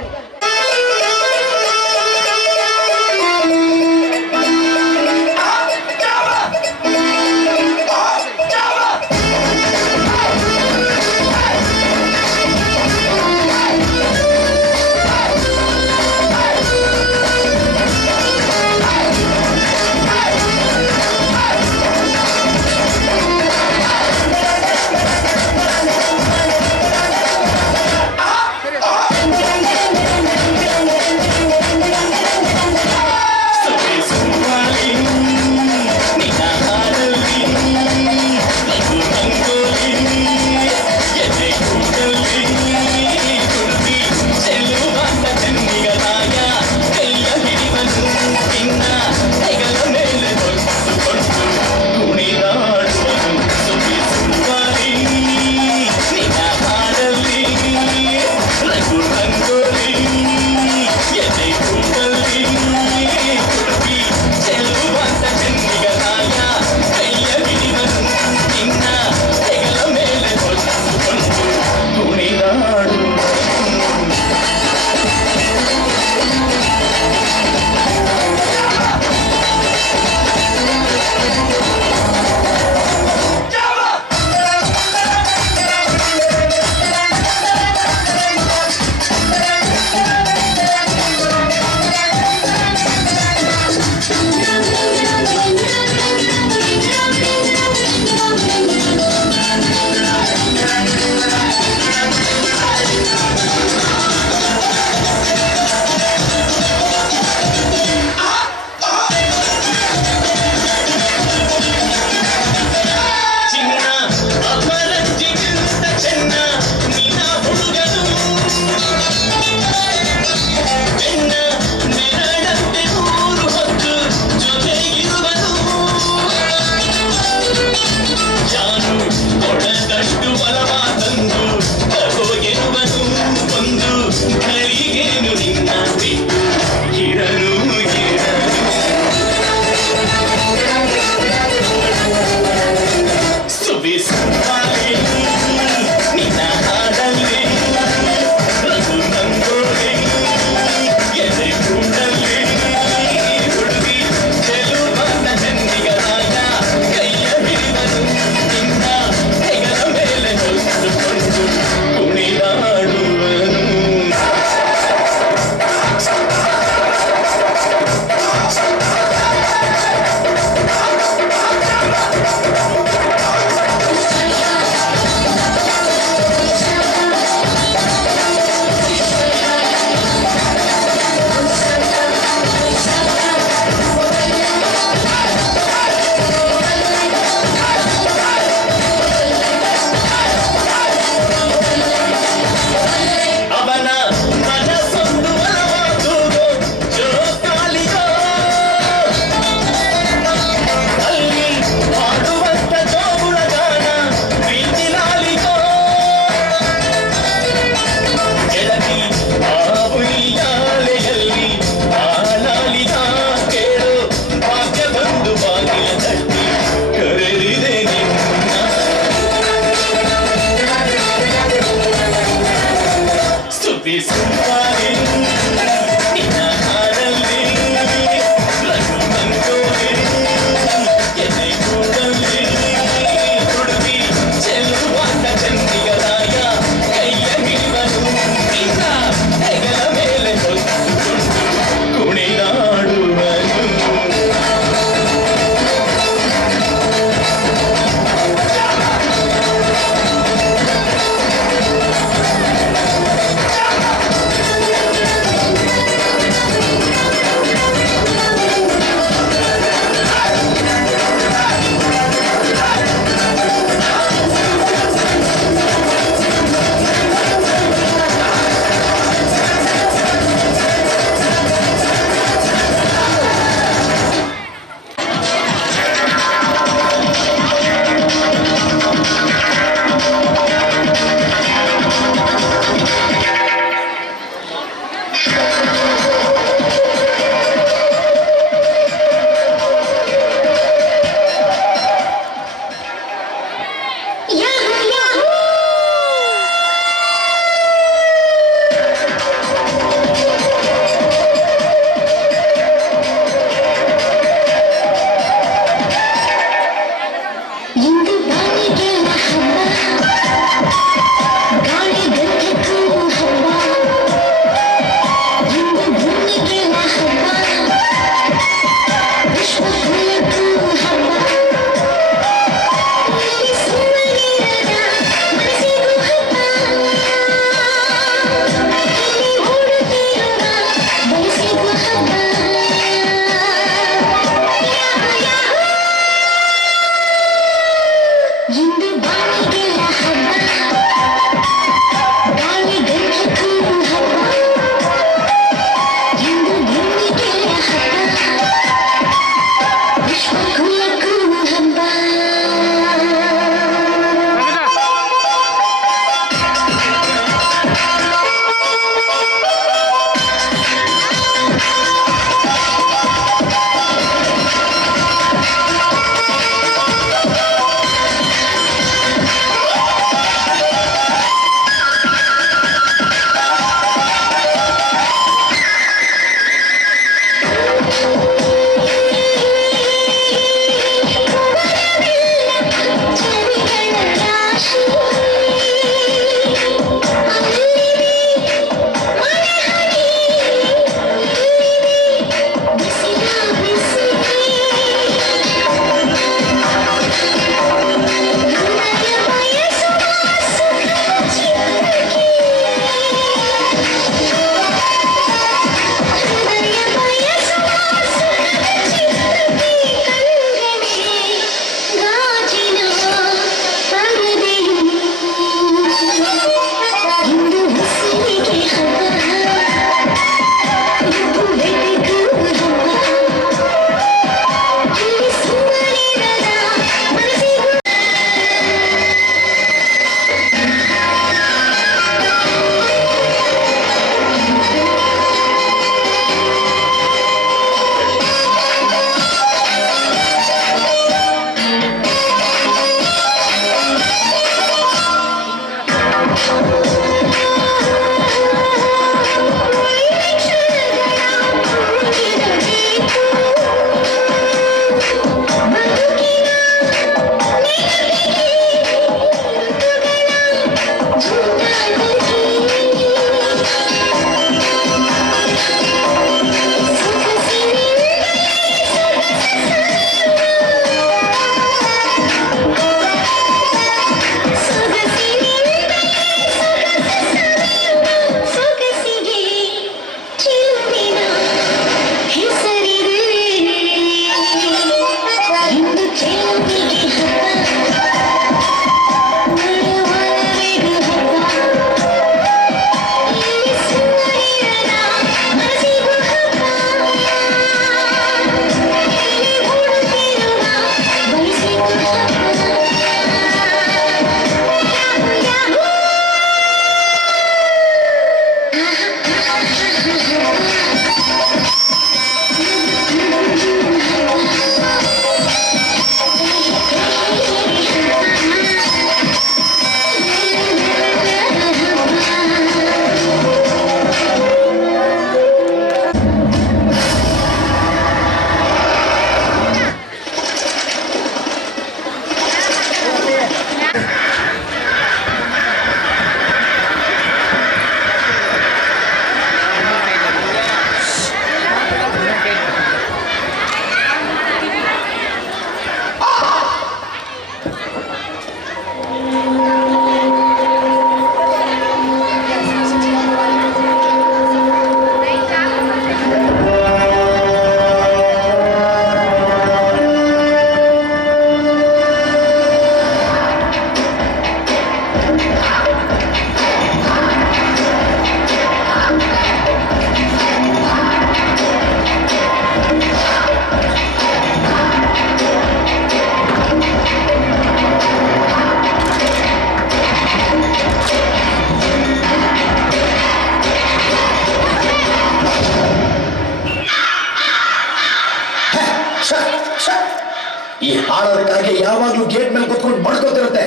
ಈ ಹಾಳೋದಕ್ಕಾಗಿ ಯಾವಾಗ್ಲೂ ಗೇಟ್ ಮೇಲೆ ಕೂತ್ಕೊಂಡು ಮಾಡ್ಕೋತಿರುತ್ತೆ.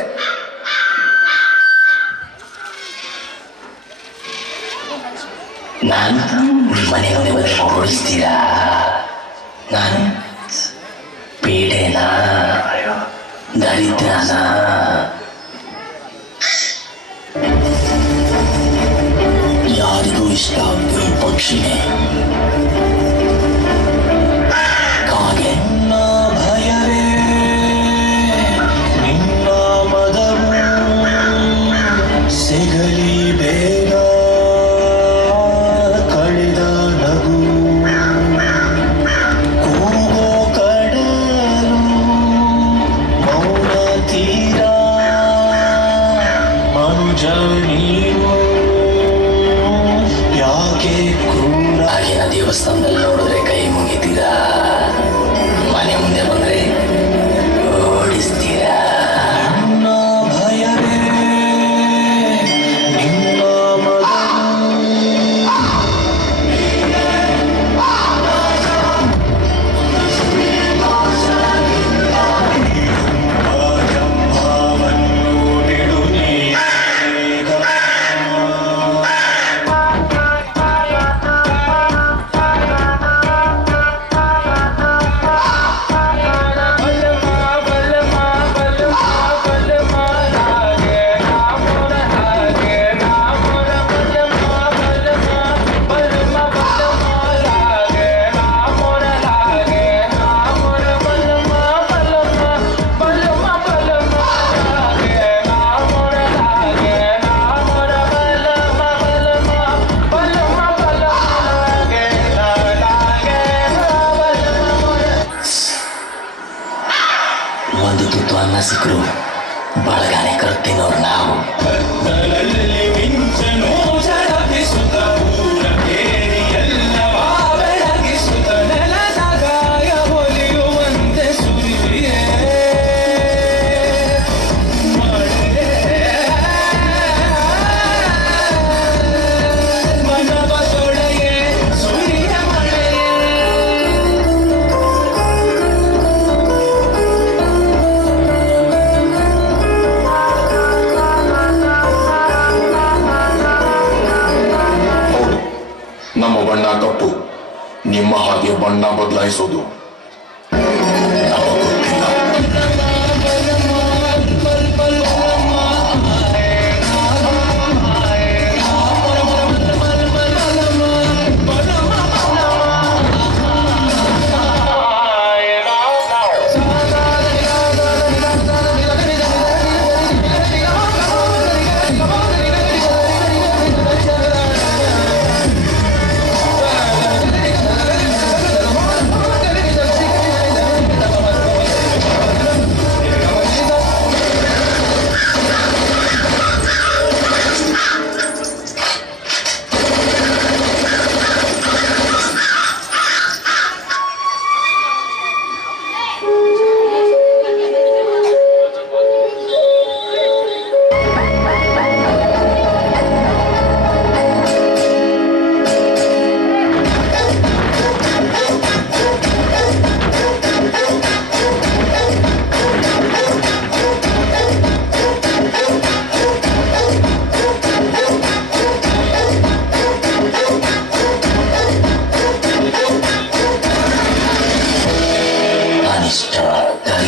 ನಾನು ಮನೆ ಮುಂದೆ ಓಡಿಸ್ತೀರಾ? ನಾನು ಪೀಡೆನಾ ದರಿದ್ರನ? ಯಾರಿಗೂ ಇಷ್ಟ ಆಗ್ತಿರೋ ಪಕ್ಷಿನೇ ಕಾಗೆ. ಭಯವೇ ನಿನ್ನ ಮದವು ಸಿಗಲಿ ಬೇಗ ಕಳೆದ ನಗು ಕೂಗೋ ಕಡಲು ಮೌನ ತೀರ ಮನುಜ ನೀನು ಯಾಕೆ ಕ್ರೂರ? ಆಗಿನ ದೇವಸ್ಥಾನದಲ್ಲಿ ನೋಡಿದ್ರೆ ಕೈ ಮುಗಿತೀರಾ, ಮನೆ ಮುಂದೆ ಬಂದ್ರೆ ಓಡಿಸ್ತೀರಾ? ಭಯವೇ ನಿಮ್ಮ ಒಂದು ತುತ್ತು ಅನ್ನ ಸಿಕ್ಕರು ಬಳಗಾನೆ ಕರುತ್ತಿನವ್ರು ನಾವು. ನಮ್ಮ ಬಣ್ಣ ಕಪ್ಪು, ನಿಮ್ಮ ಹಾಗೆ ಬಣ್ಣ ಬದಲಾಯಿಸೋದು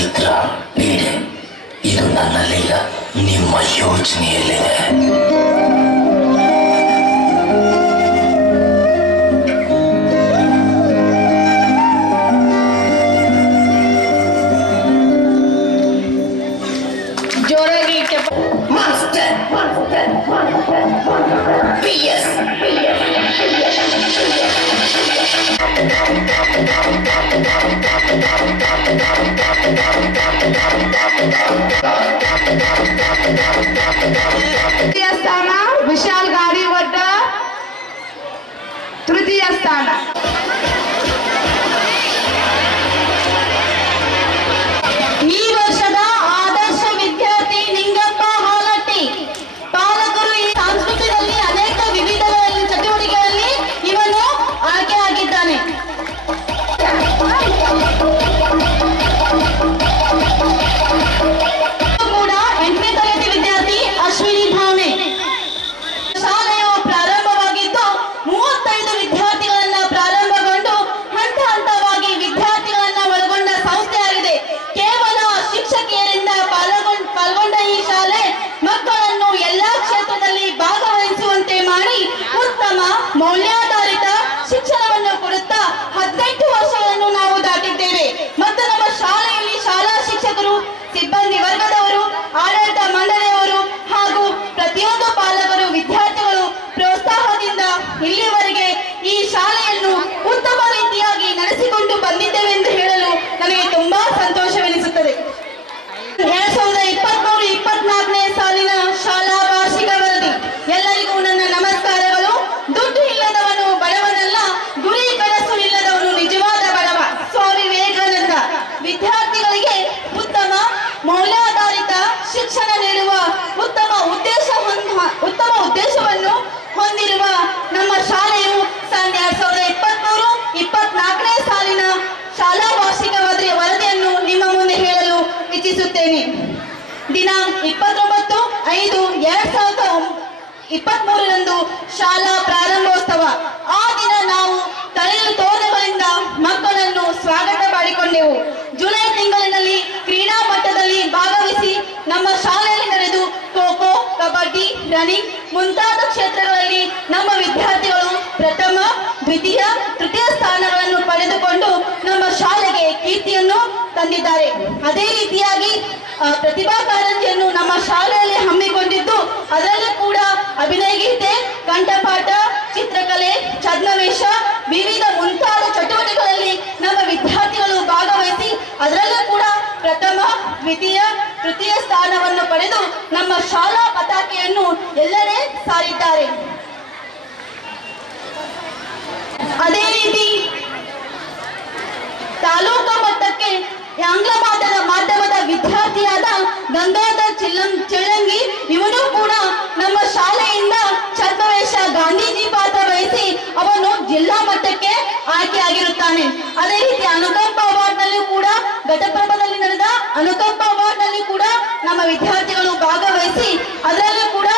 ಗೊತ್ತಿಲ್ಲ. ನನ್ನಲ್ಲಿಲ್ಲ, ನಿಮ್ಮ ಯೋಚನೆಯಲ್ಲಿದೆ. ಜೋರಾಗಿ ತೃತೀಯ ಸ್ಥಾನ ವಿಶಾಲ್ ಗಾಡಿವಡ್ಡ, ತೃತೀಯ ಸ್ಥಾನ. ಈ ವರ್ಷದ ಆದರ್ಶ ವಿದ್ಯಾರ್ಥಿ ನಿಂಗಪ್ಪ ಹಾಲಟ್ಟಿ. ಪಾಲಕರು ಈ ಸಾಂಸ್ಕೃತಿಕದಲ್ಲಿ ಅನೇಕ ವಿವಿಧ ಚಟುವಟಿಕೆಗಳಲ್ಲಿ ಇವನು ಆಯ್ಕೆ ಆಗಿದ್ದಾನೆ. ಕೂಡ 8ನೇ ತರಗತಿ ವಿದ್ಯಾರ್ಥಿ ಅಶ್ವಿನಿ ಭಾವನೆ. ಶಾಲೆಯು ಪ್ರಾರಂಭವಾಗಿದ್ದು 35 ವಿದ್ಯಾರ್ಥಿಗಳನ್ನ ಪ್ರಾರಂಭಗೊಂಡು ಹಂತ ಹಂತವಾಗಿ ವಿದ್ಯಾರ್ಥಿಗಳನ್ನ ಒಳಗೊಂಡ ಸಂಸ್ಥೆಯಾಗಿದೆ. ಕೇವಲ ಶಿಕ್ಷಕಿಯರಿಂದ ಪಾಲ್ಗೊಂಡ ಈ ಶಾಲೆ ಮಕ್ಕಳನ್ನು ಎಲ್ಲಾ ಕ್ಷೇತ್ರದಲ್ಲಿ ಭಾಗವಹಿಸುವಂತೆ ಮಾಡಿ ಉತ್ತಮ ಮೌಲ್ಯಾಧಾರಿತ ಶಿಕ್ಷಣವನ್ನು ಕೊಡುತ್ತಾ 18 ವರ್ಷಗಳನ್ನು ನಾವು ದಾಟಿದ್ದೇವೆ. ಮತ್ತು ನಮ್ಮ ಶಾಲೆಯಲ್ಲಿ ಶಾಲಾ ಶಿಕ್ಷಕರು, ಸಿಬ್ಬಂದಿ ವರ್ಗದವರು, ಆಡಳಿತ ಮಂಡಳಿಯವರು ಹಾಗೂ ಪ್ರತಿಯೊಂದು ಪಾಲಕರು, ವಿದ್ಯಾರ್ಥಿಗಳು ಪ್ರೋತ್ಸಾಹದಿಂದ ಇಲ್ಲಿವರೆಗೆ ಈ ಶಾಲೆಯನ್ನು ಉತ್ತಮ ರೀತಿಯಾಗಿ ನಡೆಸಿಕೊಂಡು ಬಂದಿದ್ದೇವೆ ಎಂದು ಹೇಳಲು ನನಗೆ ತುಂಬಾ ಸಂತೋಷವೆನಿಸುತ್ತದೆ. 2023-24ನೇ ಸಾಲಿನ ಶಾಲಾ ವಾರ್ಷಿಕ ವರದಿ. ಎಲ್ಲರಿಗೂ ನನ್ನ ನಮಸ್ಕಾರಗಳು. ದುಡ್ಡು ಇಲ್ಲದವನು ಬಡವನಲ್ಲ, ಗುರಿ ಕನಸು ಇಲ್ಲದವನು ನಿಜವಾದ ಬಡವ. ಸ್ವಾಮಿ ವಿವೇಕಾನಂದ. ವಿದ್ಯಾರ್ಥಿಗಳಿಗೆ ಉತ್ತಮ ಮೌಲ್ಯಾಧಾರಿತ ಶಿಕ್ಷಣ ನೀಡುವ ಉತ್ತಮ ಉದ್ದೇಶವನ್ನು ಹೊಂದಿರುವ ನಮ್ಮ ಶಾಲೆಯು 2023-24ನೇ ಸಾಲಿನ ಶಾಲಾ ವಾರ್ಷಿಕ ವರದಿಯನ್ನು ನಿಮ್ಮ ಮುಂದೆ ಹೇಳಲು ಇಚ್ಛಿಸುತ್ತೇನೆ. ದಿನಾಂಕ 29/5/2023ರಂದು ಶಾಲಾ ಪ್ರಾರಂಭೋತ್ಸವ. ಆ ದಿನ ನಾವು ತಳಿರು ತೋರಣಗಳಿಂದ ಮಕ್ಕಳನ್ನು ಸ್ವಾಗತ ಮಾಡಿಕೊಂಡೆವು. ಜುಲೈ ತಿಂಗಳಿನಲ್ಲಿ ಕ್ರೀಡಾ ಮಟ್ಟದಲ್ಲಿ ಭಾಗವಹಿಸಿ ನಮ್ಮ ಶಾಲೆಯಲ್ಲಿ ನಡೆದು ಖೋ ಖೋ, ಕಬಡ್ಡಿ, ರನ್ನಿಂಗ್ ಮುಂತಾದ ಕ್ಷೇತ್ರಗಳಲ್ಲಿ ನಮ್ಮ ವಿದ್ಯಾರ್ಥಿಗಳು ಪ್ರಥಮ, ದ್ವಿತೀಯ, ತೃತೀಯ ಸ್ಥಾನಗಳನ್ನು ಪಡೆದುಕೊಂಡು ನಮ್ಮ ಶಾಲೆಗೆ ಕೀರ್ತಿಯನ್ನು ತಂದಿದ್ದಾರೆ. ಅದೇ ರೀತಿಯಾಗಿ ಪ್ರತಿಭಾ ಕಾರಂಜಿಯನ್ನು ನಮ್ಮ ಶಾಲೆಯಲ್ಲಿ ಹಮ್ಮಿಕೊಂಡಿದ್ದು, ಅದರಲ್ಲೂ ಕೂಡ ಅಭಿನಯ ಗೀತೆ, ಕಂಠಪಾಠ, ಚಿತ್ರಕಲೆ, ಛದ್ಮವೇಷ, ವಿವಿಧ ಮುಂತಾದ ಚಟುವಟಿಕೆಗಳಲ್ಲಿ ನಮ್ಮ ವಿದ್ಯಾರ್ಥಿಗಳು ಭಾಗವಹಿಸಿ ಅದರಲ್ಲೂ ಕೂಡ ಪ್ರಥಮ, ದ್ವಿತೀಯ, ತೃತೀಯ ಸ್ಥಾನವನ್ನು ಪಡೆದು ನಮ್ಮ ಶಾಲಾ ಪತಾಕೆಯನ್ನು ಎಲ್ಲೆಡೆ ಸಾರಿದ್ದಾರೆ. ಅದೇ ರೀತಿ ತಾಲೂಕು ಮಟ್ಟಕ್ಕೆ ಆಂಗ್ಲ ಮಾಧ್ಯಮದ ವಿದ್ಯಾರ್ಥಿಯಾದ ಗಂಗಾಧರ್ ಚಿಳ್ಳಂಗಿ ಇವನು ಕೂಡ ನಮ್ಮ ಶಾಲೆಯಿಂದ ಛದ್ಮವೇಷ, ಗಾಂಧೀಜಿ ಪಾತ್ರ ವಹಿಸಿ ಅವನು ಜಿಲ್ಲಾ ಮಟ್ಟಕ್ಕೆ ಆಯ್ಕೆಯಾಗಿರುತ್ತಾನೆ. ಅದೇ ರೀತಿ ಅನುಕಂಪ ಅವಾರ್ಡ್ನಲ್ಲಿ ಕೂಡ ಘಟಪ್ರಭದಲ್ಲಿ ನಡೆದ ಅನುಕಂಪ ಅವಾರ್ಡ್ನಲ್ಲಿ ಕೂಡ ನಮ್ಮ ವಿದ್ಯಾರ್ಥಿಗಳು ಭಾಗವಹಿಸಿ ಅದರಲ್ಲೂ ಕೂಡ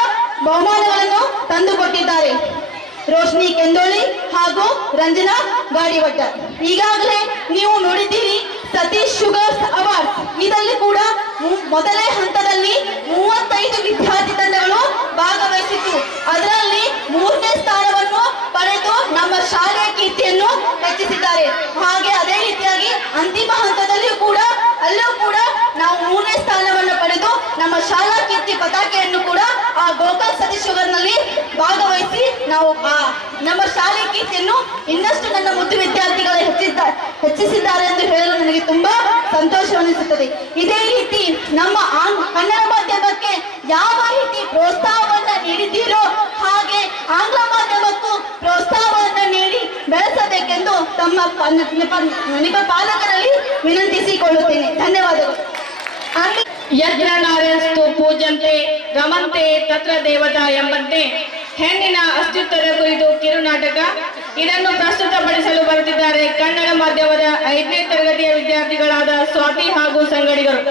ಬಹುಮಾನಗಳನ್ನು ತಂದುಕೊಟ್ಟಿದ್ದಾರೆ. ರೋಶ್ನಿ ಕೆಂದೋಳಿ ಹಾಗೂ ರಂಜನಾ ಗಾಡಿವಡ್ಡ. ಈಗಾಗಲೇ ನೀವು ನೋಡಿದ್ದೀರಿ ಸತೀಶ್ ಶುಗರ್ಸ್ ಅವಾರ್ಡ್. ಇದರಲ್ಲಿ ಕೂಡ ಮೊದಲೇ ಹಂತದಲ್ಲಿ 35 ವಿದ್ಯಾರ್ಥಿ ತಂಡಗಳು ಭಾಗವಹಿಸಿತು. ಅದರಲ್ಲಿ 3ನೇ ಸ್ಥಾನವನ್ನು ಪಡೆದು ನಮ್ಮ ಶಾಲೆಯ ಕೀರ್ತಿಯನ್ನು ಹೆಚ್ಚಿಸಿದ್ದಾರೆ. ಹಾಗೆ ಅದೇ ರೀತಿಯಾಗಿ ಅಂತಿಮ ಹಂತದಲ್ಲಿಯೂ ಕೂಡ ನಾವು 3ನೇ ಸ್ಥಾನವನ್ನು ಪಡೆದು ನಮ್ಮ ಶಾಲಾ ಕೀರ್ತಿ ಪತಾಕೆಯನ್ನು ಕೂಡ ಆ ಗೋಕಲ್ ಸತೀಶ್ ಶುಗರ್ನಲ್ಲಿ ಭಾಗವಹಿಸಿ ನಾವು ನಮ್ಮ ಶಾಲೆ ಕೀರ್ತಿಯನ್ನು ಇನ್ನಷ್ಟು ನನ್ನ ಮುದ್ದು ವಿದ್ಯಾರ್ಥಿಗಳು ಹೆಚ್ಚಿಸಿದ್ದಾರೆ ಎಂದು ಹೇಳಲು ನನಗೆ ತುಂಬಾ ಸಂತೋಷವೆನಿಸುತ್ತದೆ. ಇದೇ ರೀತಿ ನಮ್ಮ ಕನ್ನಡ ಮಾಧ್ಯಮಕ್ಕೆ ಯಾವ ರೀತಿ ಪ್ರೋತ್ಸಾಹವನ್ನ ನೀಡಿದ್ದೀರೋ ಹಾಗೆ ಆಂಗ್ಲ ಮಾಧ್ಯಮಕ್ಕೂ ಪ್ರೋತ್ಸಾಹವನ್ನ ನೀಡಿ ಬೆಳೆಸಬೇಕೆಂದು ತಮ್ಮ ನಿಮ್ಮ ಪಾಲಕರಲ್ಲಿ ವಿನಂತಿಸಿಕೊಳ್ಳುತ್ತೇನೆ. ಧನ್ಯವಾದಗಳು. ಯಜ್ಞ ನಾರ್ಯಸ್ತು ಪೂಜಂತೆ ರಮಂತೆ ತತ್ರ ದೇವತಾ ಎಂಬಂತೆ ಹೆಣ್ಣಿನ ಅಸ್ತಿತ್ವದ ಕುರಿತು ಕಿರುನಾಟಕ. ಇದನ್ನು ಪ್ರಸ್ತುತಪಡಿಸಲು ಬರುತ್ತಿದ್ದಾರೆ ಕನ್ನಡ ಮಾಧ್ಯಮದ 5ನೇ ತರಗತಿಯ ವಿದ್ಯಾರ್ಥಿಗಳಾದ ಸ್ವಾತಿ ಹಾಗೂ ಸಂಗಡಿಗರು.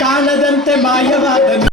ಕಾಣದಂತೆ ಮಾಯವಾದನು